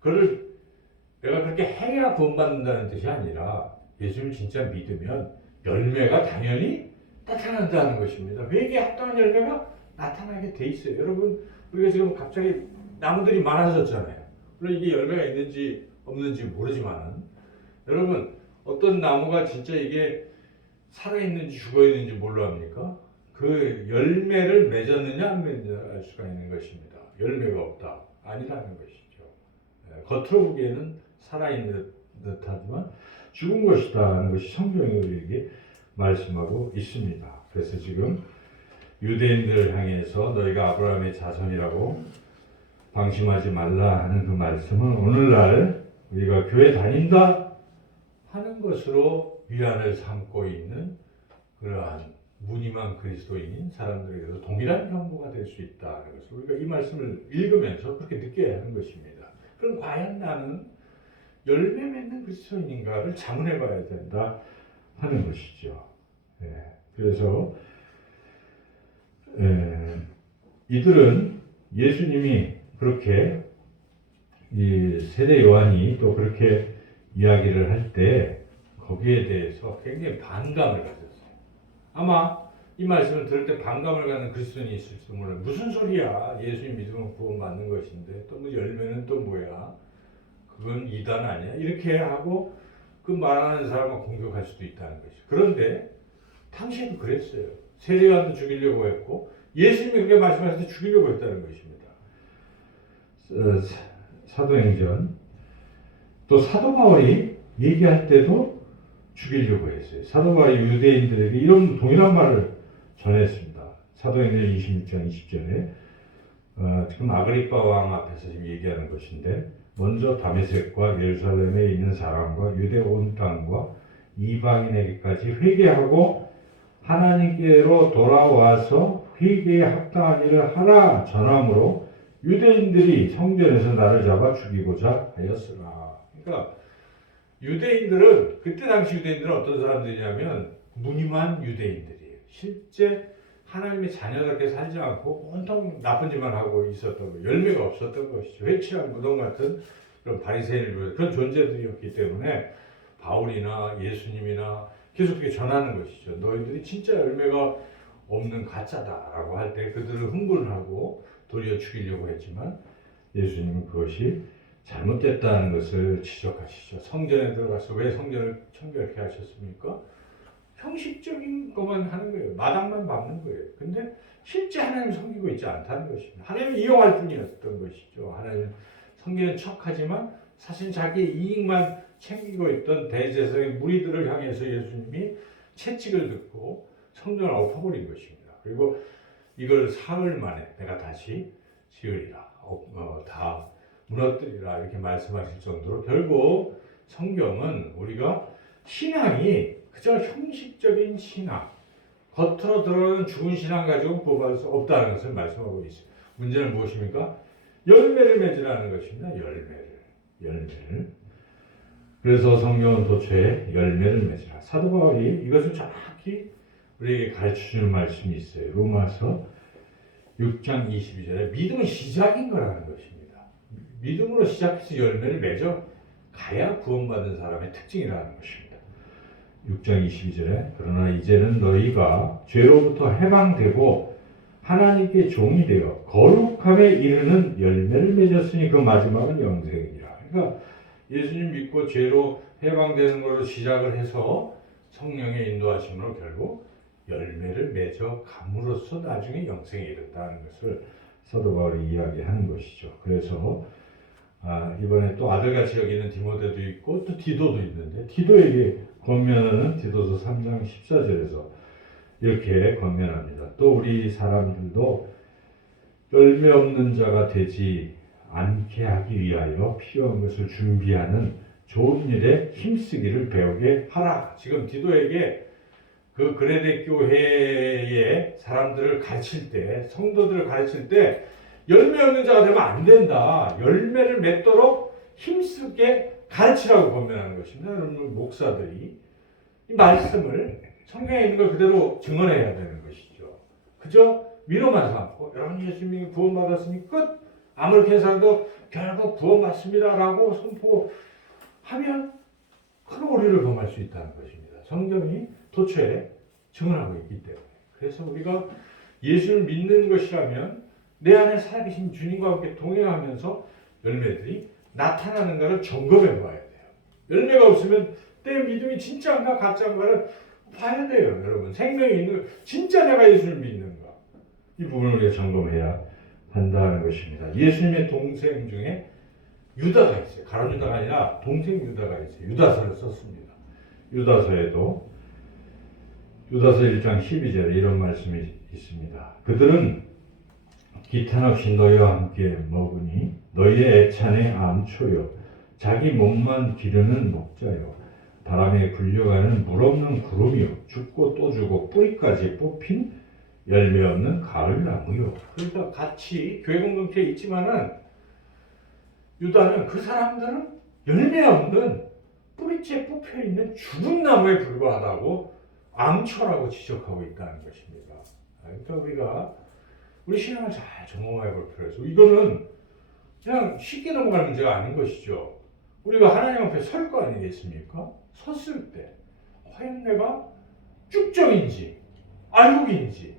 그를 내가 그렇게 해야 구원받는다는 뜻이 아니라 예수님을 진짜 믿으면 열매가 당연히 나타난다는 것입니다. 회개에 합당한 열매가 나타나게 돼 있어요. 여러분 우리가 지금 갑자기 나무들이 많아졌잖아요. 물론 이게 열매가 있는지 없는지 모르지만 여러분 어떤 나무가 진짜 이게 살아있는지 죽어있는지 뭘로 합니까? 그 열매를 맺었느냐 안 맺느냐 알 수가 있는 것입니다. 열매가 없다. 아니라는 것이죠. 겉으로 보기에는 살아있는 듯하지만 죽은 것이다 하는 것이 성경이 우리에게 말씀하고 있습니다. 그래서 지금 유대인들을 향해서 너희가 아브라함의 자손이라고 방심하지 말라 하는 그 말씀은 오늘날 우리가 교회 다닌다 하는 것으로 위안을 삼고 있는 그러한 무늬만 그리스도인인 사람들에게도 동일한 경고가 될 수 있다는 것을 우리가 이 말씀을 읽으면서 그렇게 느껴야 하는 것입니다. 그럼 과연 나는 열매 맺는 그리스도인인가를 자문해 봐야 된다 하는 것이죠. 그래서 이들은 예수님이 그렇게 이 세례 요한이 또 그렇게 이야기를 할 때 거기에 대해서 굉장히 반감을 가졌어요. 아마 이 말씀을 들을 때 반감을 갖는 그리스도인이 있을지도 몰라요. 무슨 소리야? 예수님 믿으면 구원받는 것인데 또 뭐 열매는 또 뭐야? 그건 이단 아니야? 이렇게 하고 그 말하는 사람을 공격할 수도 있다는 것이죠. 그런데 당시에도 그랬어요. 세례 요한도 죽이려고 했고 예수님이 그렇게 말씀하실 때 죽이려고 했다는 것입니다. 사도행전 또 사도 바울이 얘기할 때도 죽이려고 했어요. 사도 바울이 유대인들에게 이런 동일한 말을 전했습니다. 사도행전 26장 20절에 지금 아그리빠 왕 앞에서 지금 얘기하는 것인데 먼저 다메섹과 예루살렘에 있는 사람과 유대 온 땅과 이방인에게까지 회개하고 하나님께로 돌아와서 회개에 합당한 일을 하라 전함으로 유대인들이 성전에서 나를 잡아 죽이고자 하였으나. 그러니까 유대인들은 그때 당시 유대인들은 어떤 사람들이냐면 무늬만 유대인들이에요. 실제 하나님의 자녀답게 살지 않고 온통 나쁜 짓만 하고 있었던 거예요. 열매가 없었던 것이죠. 회취한 무덤 같은 그런 바리새인을 그런 존재들이었기 때문에 바울이나 예수님이나 계속 그렇게 전하는 것이죠. 너희들이 진짜 열매가 없는 가짜다라고 할 때 그들을 흥분하고 도리어 죽이려고 했지만 예수님은 그것이 잘못됐다는 것을 지적하시죠. 성전에 들어가서 왜 성전을 청결케 하셨습니까? 형식적인 것만 하는 거예요. 마당만 밟는 거예요. 근데 실제 하나님을 섬기고 있지 않다는 것입니다. 하나님을 이용할 뿐이었던 것이죠. 하나님은 섬기는 척하지만 사실 자기의 이익만 챙기고 있던 대제사장의 무리들을 향해서 예수님이 채찍을 듣고 성전을 엎어버린 것입니다. 그리고 이걸 사흘 만에 내가 다시 지으리라. 다 무너뜨리라 이렇게 말씀하실 정도로 결국 성경은 우리가 신앙이 그저 형식적인 신앙, 겉으로 드러나는 죽은 신앙 가지고 구원받을 수 없다는 것을 말씀하고 있어요. 문제는 무엇입니까? 열매를 맺으라는 것입니다. 열매를. 그래서 성경은 도처에 열매를 맺으라. 사도 바울이 이것을 정확히 우리에게 가르쳐주는 말씀이 있어요. 로마서 6장 22절에 믿음은 시작인 거라는 것입니다. 믿음으로 시작해서 열매를 맺어 가야 구원받은 사람의 특징이라는 것입니다. 6장 22절에 그러나 이제는 너희가 죄로부터 해방되고 하나님께 종이 되어 거룩함에 이르는 열매를 맺었으니 그 마지막은 영생이라. 그러니까 예수님 믿고 죄로 해방되는 것으로 시작을 해서 성령의 인도하심으로 결국 열매를 맺어 감으로써 나중에 영생에 이른다는 것을 사도 바울이 이야기하는 것이죠. 그래서 이번에 또 아들같이 여기는 디모데도 있고 또 디도도 있는데 디도에게 권면하는 디도서 3장 14절에서 이렇게 권면합니다. 또 우리 사람들도 열매 없는 자가 되지 않게 하기 위하여 필요한 것을 준비하는 좋은 일에 힘쓰기를 배우게 하라. 지금 디도에게 그 그레데 교회의 사람들을 가르칠 때, 성도들을 가르칠 때 열매 없는 자가 되면 안 된다. 열매를 맺도록 힘쓰게 가르치라고 권면하는 것입니다. 여러분 목사들이 이 말씀을 성경에 있는 걸 그대로 증언해야 되는 것이죠. 그저 위로만 삼고 여러분 예수님이 구원받았으니 끝. 아무렇게 해서도 결국 구원받습니다라고 선포하면 큰 오류를 범할 수 있다는 것입니다. 성경이 도처에 증언하고 있기 때문에. 그래서 우리가 예수를 믿는 것이라면 내 안에 살아계신 주님과 함께 동행하면서 열매들이 나타나는가를 점검해 봐야 돼요. 열매가 없으면 내 믿음이 진짜인가 가짜인가를 봐야 돼요. 여러분 생명이 있는 진짜 내가 예수를 믿는가 이 부분을 우리가 점검해야 한다는 것입니다. 예수님의 동생 중에 유다가 있어요. 가룟 유다가 아니라 동생 유다가 있어요. 유다서를 썼습니다. 유다서에도 유다서 1장 12절에 이런 말씀이 있습니다. 그들은 기탄 없이 너희와 함께 먹으니 너희의 애찬의 암초요 자기 몸만 기르는 목자요 바람에 굴려가는 물 없는 구름이요 죽고 또 죽고 뿌리까지 뽑힌 열매 없는 가을나무요. 그러니까 같이 교회 공동체에 있지만은 유다는 그 사람들은 열매 없는 뿌리째 뽑혀 있는 죽은 나무에 불과하다고 암초라고 지적하고 있다는 것입니다. 그러니까 우리가 우리 신앙을 잘 점검해 볼 필요가 있어요. 이거는 그냥 쉽게 넘어갈 문제가 아닌 것이죠. 우리가 하나님 앞에 설 거 아니겠습니까? 섰을 때 과연 내가 쭉정인지 알곡인지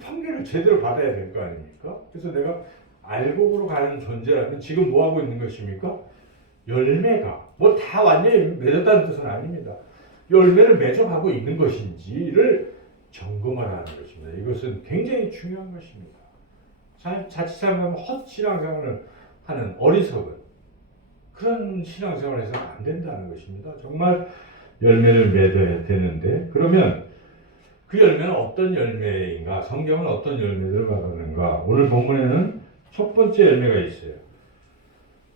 판결을 제대로 받아야 될 거 아닙니까? 그래서 내가 알곡으로 가는 존재라면 지금 뭐 하고 있는 것입니까? 열매가 뭐 다 완전히 맺었다는 뜻은 아닙니다. 열매를 맺어가고 있는 것인지를 점검하라는 것입니다. 이것은 굉장히 중요한 것입니다. 자칫 잘못하면 헛신앙생활을 하는 어리석은 그런 신앙생활을 해서는 안 된다는 것입니다. 정말 열매를 맺어야 되는데 그러면 그 열매는 어떤 열매인가? 성경은 어떤 열매들을 말하는가? 오늘 본문에는 첫 번째 열매가 있어요.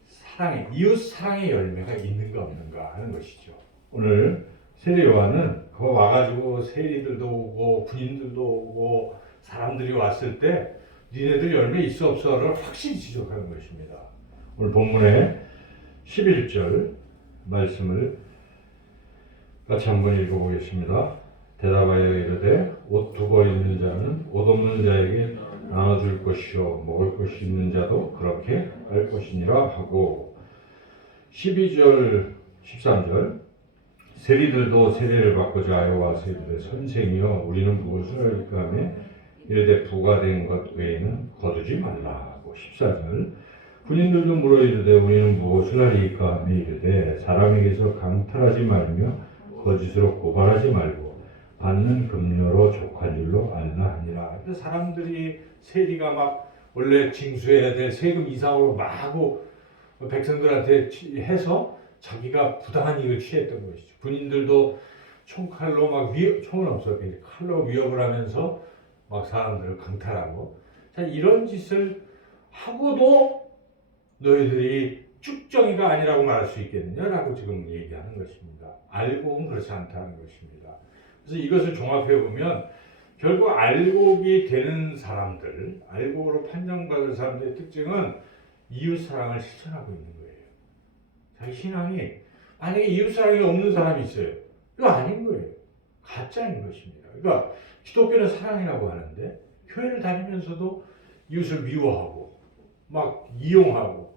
사랑의, 이웃 사랑의 열매가 있는가 없는가 하는 것이죠. 오늘 세례 요한은 거 와가지고 세리들도 오고 군인들도 오고 사람들이 왔을 때 니네들 열매 있어 없어를 확실히 지적하는 것입니다. 오늘 본문의 11절 말씀을 같이 한번 읽어보겠습니다. 대답하여 이르되 옷 두 벌 있는 자는 옷 없는 자에게 나눠줄 것이요 먹을 것이 있는 자도 그렇게 할 것이니라 하고 12절 13절 세리들도 세례를 받고자 하여 와서 이르되 선생이여 우리는 무엇을 할까 하며 이르되 부과된 것 외에는 거두지 말라 하고 14절 군인들도 물어 이르되 우리는 무엇을 하리까 하며 이르되 사람에게서 강탈하지 말며 거짓으로 고발하지 말고 받는 급료로 족한 줄로 알라 하니라. 사람들이 세리가 막 원래 징수해야 될 세금 이상으로 막 하고 백성들한테 해서 자기가 부당한 이익을 취했던 것이죠. 군인들도 총칼로 막 총은 없었겠지. 칼로 위협을 하면서 막 사람들을 강탈하고 자 이런 짓을 하고도 너희들이 쭉정이가 아니라고 말할 수 있겠느냐라고 지금 얘기하는 것입니다. 알곡은 그렇지 않다는 것입니다. 그래서 이것을 종합해 보면 결국 알곡이 되는 사람들, 알곡으로 판정받을 사람들의 특징은 이웃 사랑을 실천하고 있는 거예요. 자기 신앙이 만약에 이웃 사랑이 없는 사람이 있어요. 이거 아닌 거예요. 가짜인 것입니다. 그러니까 기독교는 사랑이라고 하는데 교회를 다니면서도 이웃을 미워하고 막 이용하고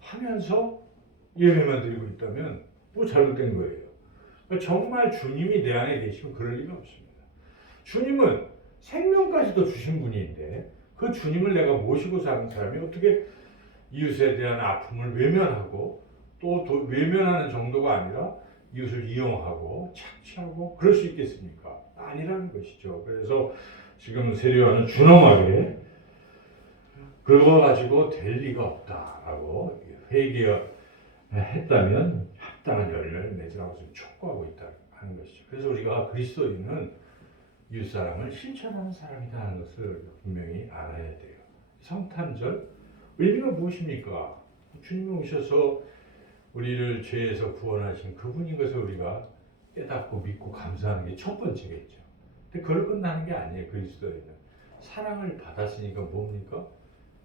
하면서 예배만 드리고 있다면 뭐 잘못된 거예요. 그러니까 정말 주님이 내 안에 계시면 그럴 리가 없습니다. 주님은 생명까지도 주신 분인데 그 주님을 내가 모시고 사는 사람이 어떻게 이웃에 대한 아픔을 외면하고 또 외면하는 정도가 아니라 이웃을 이용하고 착취하고 그럴 수 있겠습니까? 아니라는 것이죠. 그래서 지금 세례 요한은 준엄하게 그거 가지고 될 리가 없다라고 회개했다면 합당한 열매를 맺으라고 지금 촉구하고 있다 하는 것이죠. 그래서 우리가 그리스도인은 이웃사랑을 실천하는 사람이다 하는 것을 분명히 알아야 돼요. 성탄절 의미가 무엇입니까? 주님이 오셔서 우리를 죄에서 구원하신 그분인 것을 우리가 깨닫고 믿고 감사하는 게 첫 번째겠죠. 근데 그걸 끝나는 게 아니에요. 그리스도인은 사랑을 받았으니까 뭡니까?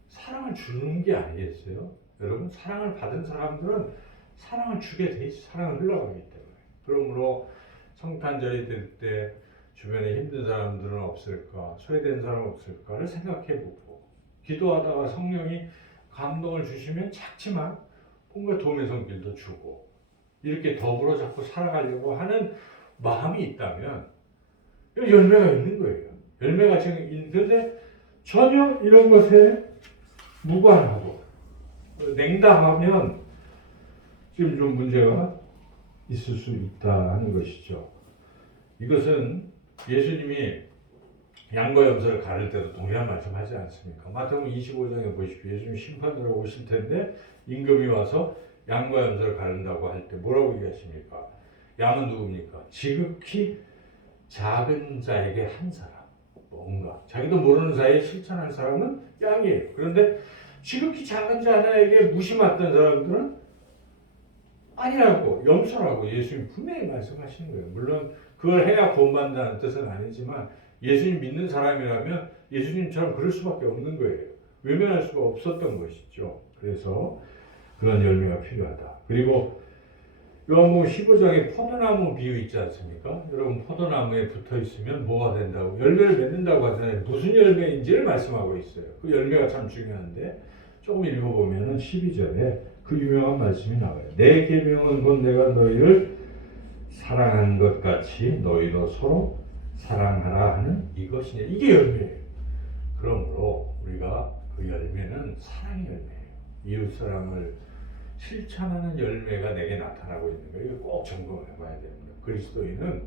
사랑을 주는 게 아니겠어요? 여러분 사랑을 받은 사람들은 사랑을 주게 돼 있어. 사랑을 흘러가기 때문에. 그러므로 성탄절이 될 때 주변에 힘든 사람들은 없을까, 소외된 사람 없을까를 생각해보고 기도하다가 성령이 감동을 주시면 작지만 뭔가 도움의 손길도 주고 이렇게 더불어 자꾸 살아가려고 하는 마음이 있다면 열매가 있는 거예요. 열매가 지금 있는데 전혀 이런 것에 무관하고 냉담하면 지금 좀 문제가 있을 수 있다 하는 것이죠. 이것은 예수님이 양과 염소를 가를 때도 동일한 말씀하지 않습니까? 마태복음 25장에 보십시오. 예수님 심판으로 오실 텐데 임금이 와서 양과 염소를 가른다고 할 때 뭐라고 얘기하십니까? 양은 누굽니까? 지극히 작은 자에게 한 사람. 뭔가 자기도 모르는 사이에 실천한 사람은 양이에요. 그런데 지극히 작은 자 하나에게 무심했던 사람들은 아니라고, 염소라고 예수님 분명히 말씀하시는 거예요. 물론 그걸 해야 구원받는다는 뜻은 아니지만 예수님 믿는 사람이라면 예수님처럼 그럴 수밖에 없는 거예요. 외면할 수가 없었던 것이죠. 그래서 그런 열매가 필요하다. 그리고 요한복음 15장에 포도나무 비유 있지 않습니까? 여러분 포도나무에 붙어 있으면 뭐가 된다고? 열매를 맺는다고 하잖아요. 무슨 열매인지를 말씀하고 있어요. 그 열매가 참 중요한데 조금 읽어보면 12절에 그 유명한 말씀이 나와요. 내 계명은 곧 내가 너희를 사랑한 것 같이 너희도 서로 사랑하라 하는 이것이냐. 이게 열매예요. 그러므로 우리가 그 열매는 사랑의 열매예요. 이웃사랑을 실천하는 열매가 내게 나타나고 있는 거예요. 이거 꼭 점검해 봐야 됩니다. 그리스도인은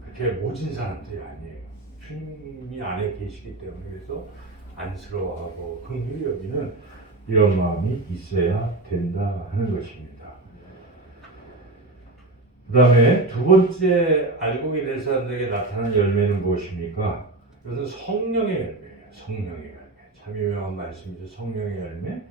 그렇게 모진 사람들이 아니에요. 주님이 안에 계시기 때문에 그래서 안쓰러워하고 긍휼히 여기는 이런 마음이 있어야 된다 하는 것입니다. 그 다음에 두 번째 알고 될 사람들에게 나타나는 열매는 무엇입니까? 이것은 성령의 열매예요. 성령의 열매. 참 유명한 말씀이죠. 성령의 열매.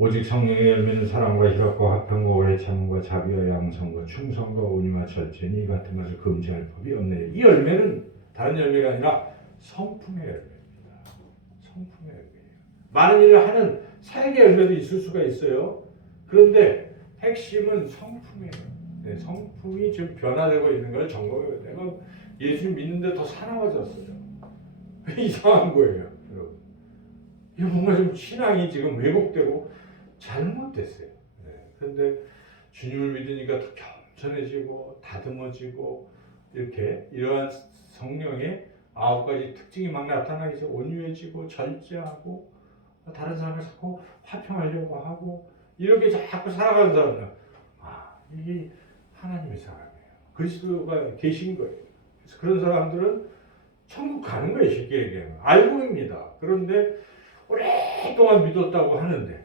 오직 성령의 열매는 사랑과 희락과 화평과 오래 참음과 자비와 양성과 충성과 온유와 절제니 이 같은 것을 금지할 법이 없네. 이 열매는 다른 열매가 아니라 성품의 열매입니다. 성품의 열매예요. 많은 일을 하는 사역의 열매도 있을 수가 있어요. 그런데 핵심은 성품이에요. 네, 성품이 지금 변화되고 있는 걸 점검해요. 내가 예수 믿는데 더 사나워졌어요. 이상한 거예요, 여러분. 이거 뭔가 좀 신앙이 지금 왜곡되고 잘못됐어요. 네, 그런데 주님을 믿으니까 더 겸손해지고 다듬어지고 이렇게 이러한 성령의 9가지 특징이 막 나타나기 시작. 온유해지고 절제하고 다른 사람을 자꾸 화평하려고 하고 이렇게 자꾸 살아가는 사람은 이게 하나님의 사람이에요. 그리스도가 계신 거예요. 그래서 그런 사람들은 천국 가는 거예요. 쉽게 얘기하면. 알고입니다. 그런데 오랫동안 믿었다고 하는데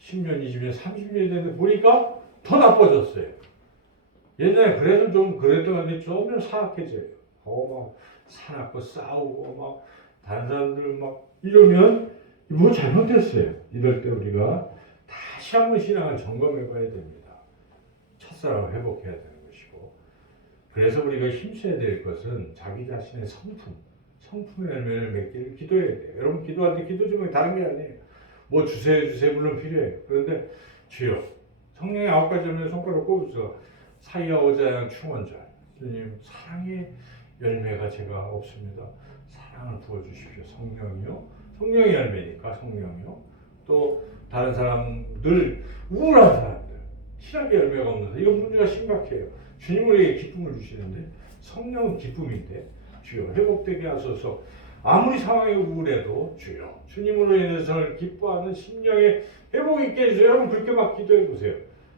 10년, 20년, 30년이 됐는데 보니까 더 나빠졌어요. 옛날에 그래도 좀 그랬더니 조금 사악해져요. 막 사납고 싸우고 막 다른 사람들 막 이러면 뭐 잘못됐어요. 이럴 때 우리가 다시 한번 신앙을 점검해 봐야 됩니다. 첫사랑을 회복해야 되는 것이고 그래서 우리가 힘써야 될 것은 자기 자신의 성품의 열매를 맺기를 기도해야 돼요. 여러분 기도할 때 기도 제목이 다른 게 아니에요. 뭐 주세요 물론 필요해요. 그런데 주여 성령의 9가지 열매 손가락을 꼽으셔서 사이와 오자양 충원절 주님 사랑의 열매가 제가 없습니다. 사랑을 부어주십시오. 성령이요. 성령의 열매니까 성령이요. 또 다른 사람들 우울한 사람들 신학의 열매가 없는데 이건 문제가 심각해요. 주님 우리에게 기쁨을 주시는데 성령은 기쁨인데 주여 회복되게 하소서. 아무리 상황이 우울해도 주여 주님으로 인해서 저를 기뻐하는 심령의 회복이 있게 해주세요. 여러분 그렇게 막 기도해 보세요.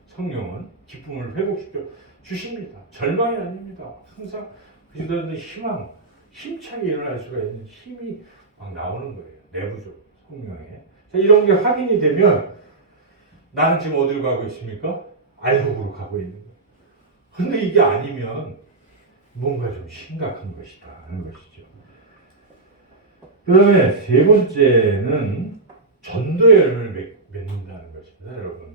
성령은 기쁨을 회복시켜 주십니다. 절망이 아닙니다. 항상 그들은 희망, 힘차게 일어날 수가 있는 힘이 막 나오는 거예요. 내부적으로 성령에. 이런 게 확인이 되면 나는 지금 어디로 가고 있습니까? 알곡으로 가고 있는 거예요. 그런데 이게 아니면 뭔가 좀 심각한 것이다 하는 것이죠. 그 다음에 세 번째는 전도의 열매를 맺는다는 것입니다, 여러분.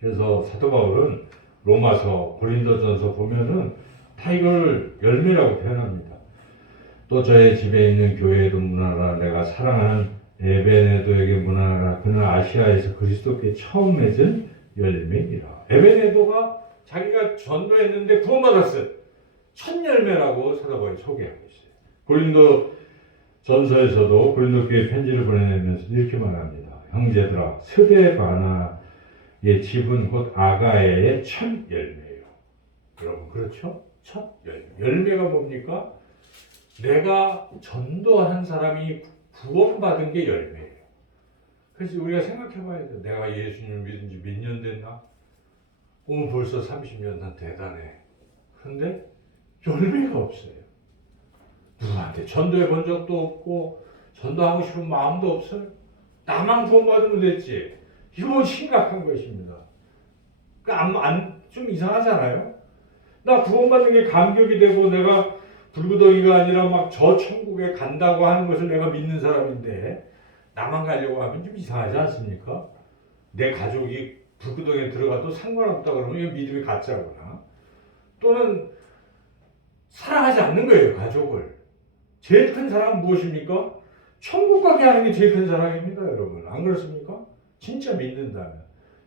그래서 사도 바울은 로마서, 고린도전서 보면은 다 이걸 열매라고 표현합니다. 또 저의 집에 있는 교회에도 문하라. 내가 사랑하는 에베네도에게 문하라. 그는 아시아에서 그리스도께 처음 맺은 열매이라. 에베네도가 자기가 전도했는데 구원받았어요. 첫 열매라고 사도바울이 소개하고 있어요. 고린도 전서에서도 고린도 교회 편지를 보내면서 이렇게 말합니다. 형제들아, 스데바나의 집은 곧 아가야의 첫 열매예요. 여러분 그렇죠? 첫 열매. 열매가 뭡니까? 내가 전도한 사람이 구원받은 게 열매예요. 그래서 우리가 생각해봐야 돼요. 내가 예수님을 믿은 지 몇 년 됐나? 벌써 30년. 난 대단해. 그런데 열매가 없어요. 누구한테 전도해 본 적도 없고 전도하고 싶은 마음도 없어요. 나만 구원받으면 됐지. 이건 심각한 것입니다. 그러니까 좀 이상하잖아요. 나 구원받는 게 감격이 되고 내가 불구덩이가 아니라 막 저 천국에 간다고 하는 것을 내가 믿는 사람인데 나만 가려고 하면 좀 이상하지 않습니까? 내 가족이 불구덩이에 들어가도 상관없다 그러면 이거 믿음이 가짜구나. 또는 사랑하지 않는 거예요, 가족을. 제일 큰 사랑은 무엇입니까? 천국 가게 하는 게 제일 큰 사랑입니다, 여러분. 안 그렇습니까? 진짜 믿는다면.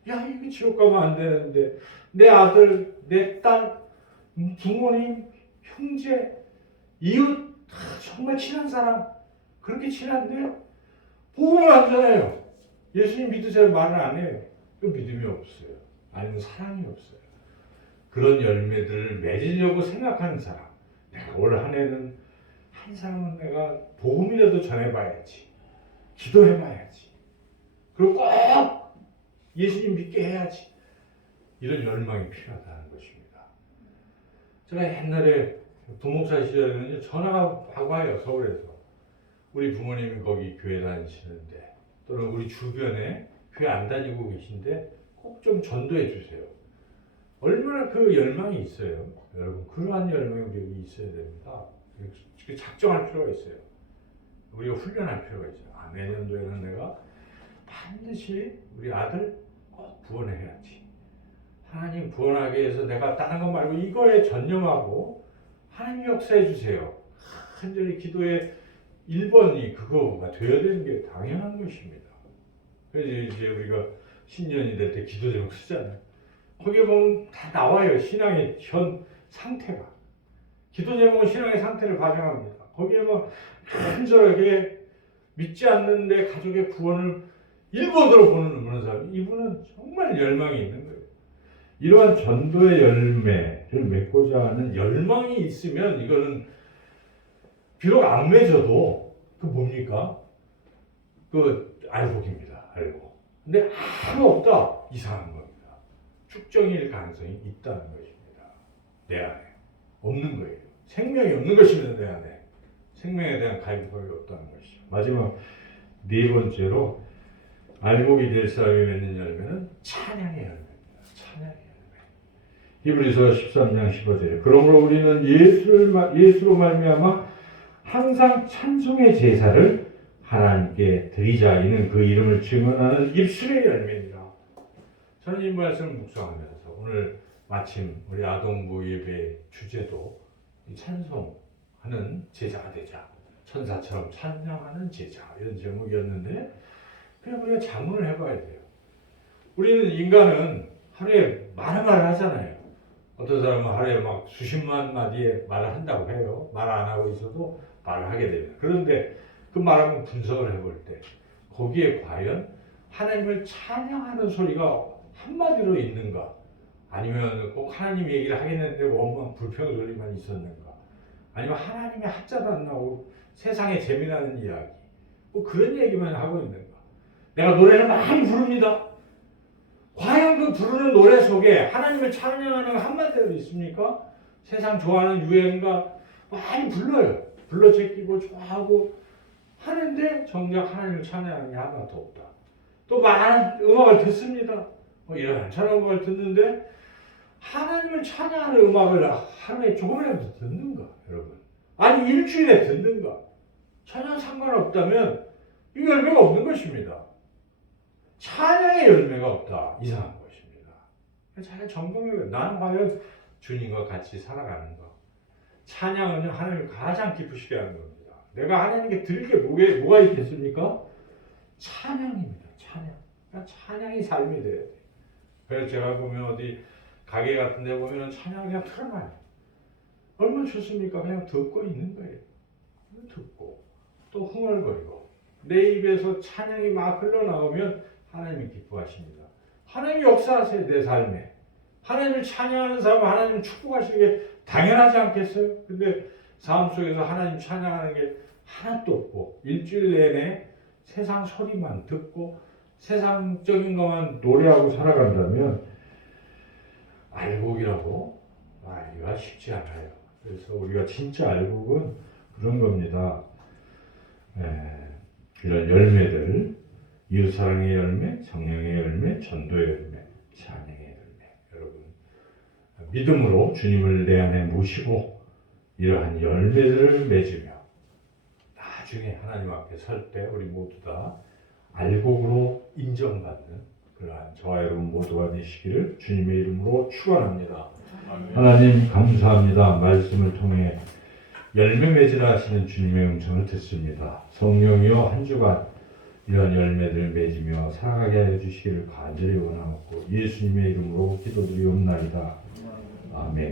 야, 이거 지옥 가면 안 되는데 내 아들, 내 딸, 부모님, 형제, 이웃, 정말 친한 사람, 그렇게 친한데 복음을 안 전해요. 예수님 믿으세요 말을 안 해요. 그 믿음이 없어요. 아니면 사랑이 없어요. 그런 열매들을 맺으려고 생각하는 사람. 내가 올 한 해는 한 사람은 내가 복음이라도 전해봐야지. 기도해봐야지. 그리고 꼭 예수님 믿게 해야지. 이런 열망이 필요하다는 것입니다. 제가 옛날에 부목사 시절에는 전화가 막 와요, 서울에서. 우리 부모님이 거기 교회 다니시는데 또는 우리 주변에 교회 안 다니고 계신데 꼭 좀 전도해 주세요. 얼마나 그 열망이 있어요. 여러분 그러한 열망이 우리에게 있어야 됩니다. 작정할 필요가 있어요. 우리가 훈련할 필요가 있어요. 내년도에는 내가 반드시 우리 아들 꼭 구원해야지. 하나님 구원하기 위해서 내가 다른 거 말고 이거에 전념하고 하나님 역사해 주세요. 간절히 기도의 1번이 그거가 되어야 되는 게 당연한 것입니다. 그래서 이제 우리가 신년이 될 때 기도 제목 쓰잖아요. 거기에 보면 다 나와요. 신앙의 현 상태가. 기도 제목은 신앙의 상태를 반영합니다. 거기에 막 간절하게 믿지 않는데 가족의 구원을 1번으로 보는 사람, 이분은 정말 열망이 있는 거예요. 이러한 전도의 열매를 맺고자 하는 열망이 있으면 이거는 비록 안 맺어도 그 뭡니까? 그 알복입니다. 알복. 근데 아무 없다. 이상한 겁니다. 축정일 가능성이 있다는 것입니다. 내 안에. 없는 거예요. 생명이 없는 것입니다. 내 안에. 생명에 대한 갈급함이 없다는 것이죠. 마지막 네 번째로 알복이 될 사람이 맺는 열매는 찬양의 열매입니다. 찬양의 열매. 히브리서 13장 15절에 그러므로 우리는 예수로 말미암아 항상 찬송의 제사를 하나님께 드리자. 이는 그 이름을 증언하는 입술의 열매니라. 저는 이 말씀을 묵상하면서 오늘 마침 우리 아동부 예배 주제도 찬송하는 제자가 되자. 천사처럼 찬양하는 제자. 이런 제목이었는데 그냥 우리가 자문을 해봐야 돼요. 우리는 인간은 하루에 많은 말을 하잖아요. 어떤 사람은 하루에 막 수십만 마디의 말을 한다고 해요. 말 안 하고 있어도 말을 하게 됩니다. 그런데 그 말을 한번 분석을 해볼 때 거기에 과연 하나님을 찬양하는 소리가 한마디로 있는가? 아니면 꼭 하나님 얘기를 하겠는데 원망 불평 소리만 있었는가? 아니면 하나님의 한자도 안 나오고 세상에 재미나는 이야기 뭐 그런 얘기만 하고 있는가? 내가 노래를 많이 부릅니다. 과연 그 부르는 노래 속에 하나님을 찬양하는 한마디라도 있습니까? 세상 좋아하는 유행가 많이 불러요. 불러 제끼고 좋아하고 하는데 정작 하나님을 찬양하는 게 하나도 없다. 또 많은 음악을 듣습니다. 이런저런 음악을 듣는데 하나님을 찬양하는 음악을 하루에 조금이라도 듣는가, 여러분? 아니 일주일에 듣는가? 전혀 상관없다면 이 열매가 없는 것입니다. 찬양의 열매가 없다. 이상한 것입니다. 잘 점검해요. 나는 과연 주님과 같이 살아가는가? 찬양은 하나님을 가장 기쁘시게 하는 겁니다. 내가 하나님께 드릴 게 뭐가 있겠습니까? 찬양입니다. 찬양. 그러니까 찬양이 삶이 돼야 돼. 그래서 제가 보면 어디 가게 같은 데 보면 찬양 그냥 틀어놔요. 얼마나 좋습니까? 그냥 듣고 있는 거예요. 듣고 또 흥얼거리고 내 입에서 찬양이 막 흘러나오면 하나님이 기뻐하십니다. 하나님이 역사하세요. 내 삶에. 하나님을 찬양하는 사람 하나님을 축복하시는 게 당연하지 않겠어요? 근데 삶 속에서 하나님 찬양하는 게 하나도 없고 일주일 내내 세상 소리만 듣고 세상적인 것만 노래하고 살아간다면 알곡이라고 말하기가 쉽지 않아요. 그래서 우리가 진짜 알곡은 그런 겁니다. 이런 열매들, 이웃사랑의 열매, 성령의 열매, 전도의 열매, 찬양의 열매. 여러분 믿음으로 주님을 내 안에 모시고 이러한 열매들을 맺으며 나중에 하나님 앞에 설 때 우리 모두 다 알곡으로 인정받는 그러한 저와 여러분 모두가 되시기를 주님의 이름으로 축원합니다. 하나님 감사합니다. 말씀을 통해 열매 맺으라 하시는 주님의 음성을 듣습니다. 성령이여 한 주간 이런 열매들을 맺으며 살아가게 해 주시기를 간절히 원하옵고 예수님의 이름으로 기도드리옵나이다. 아멘.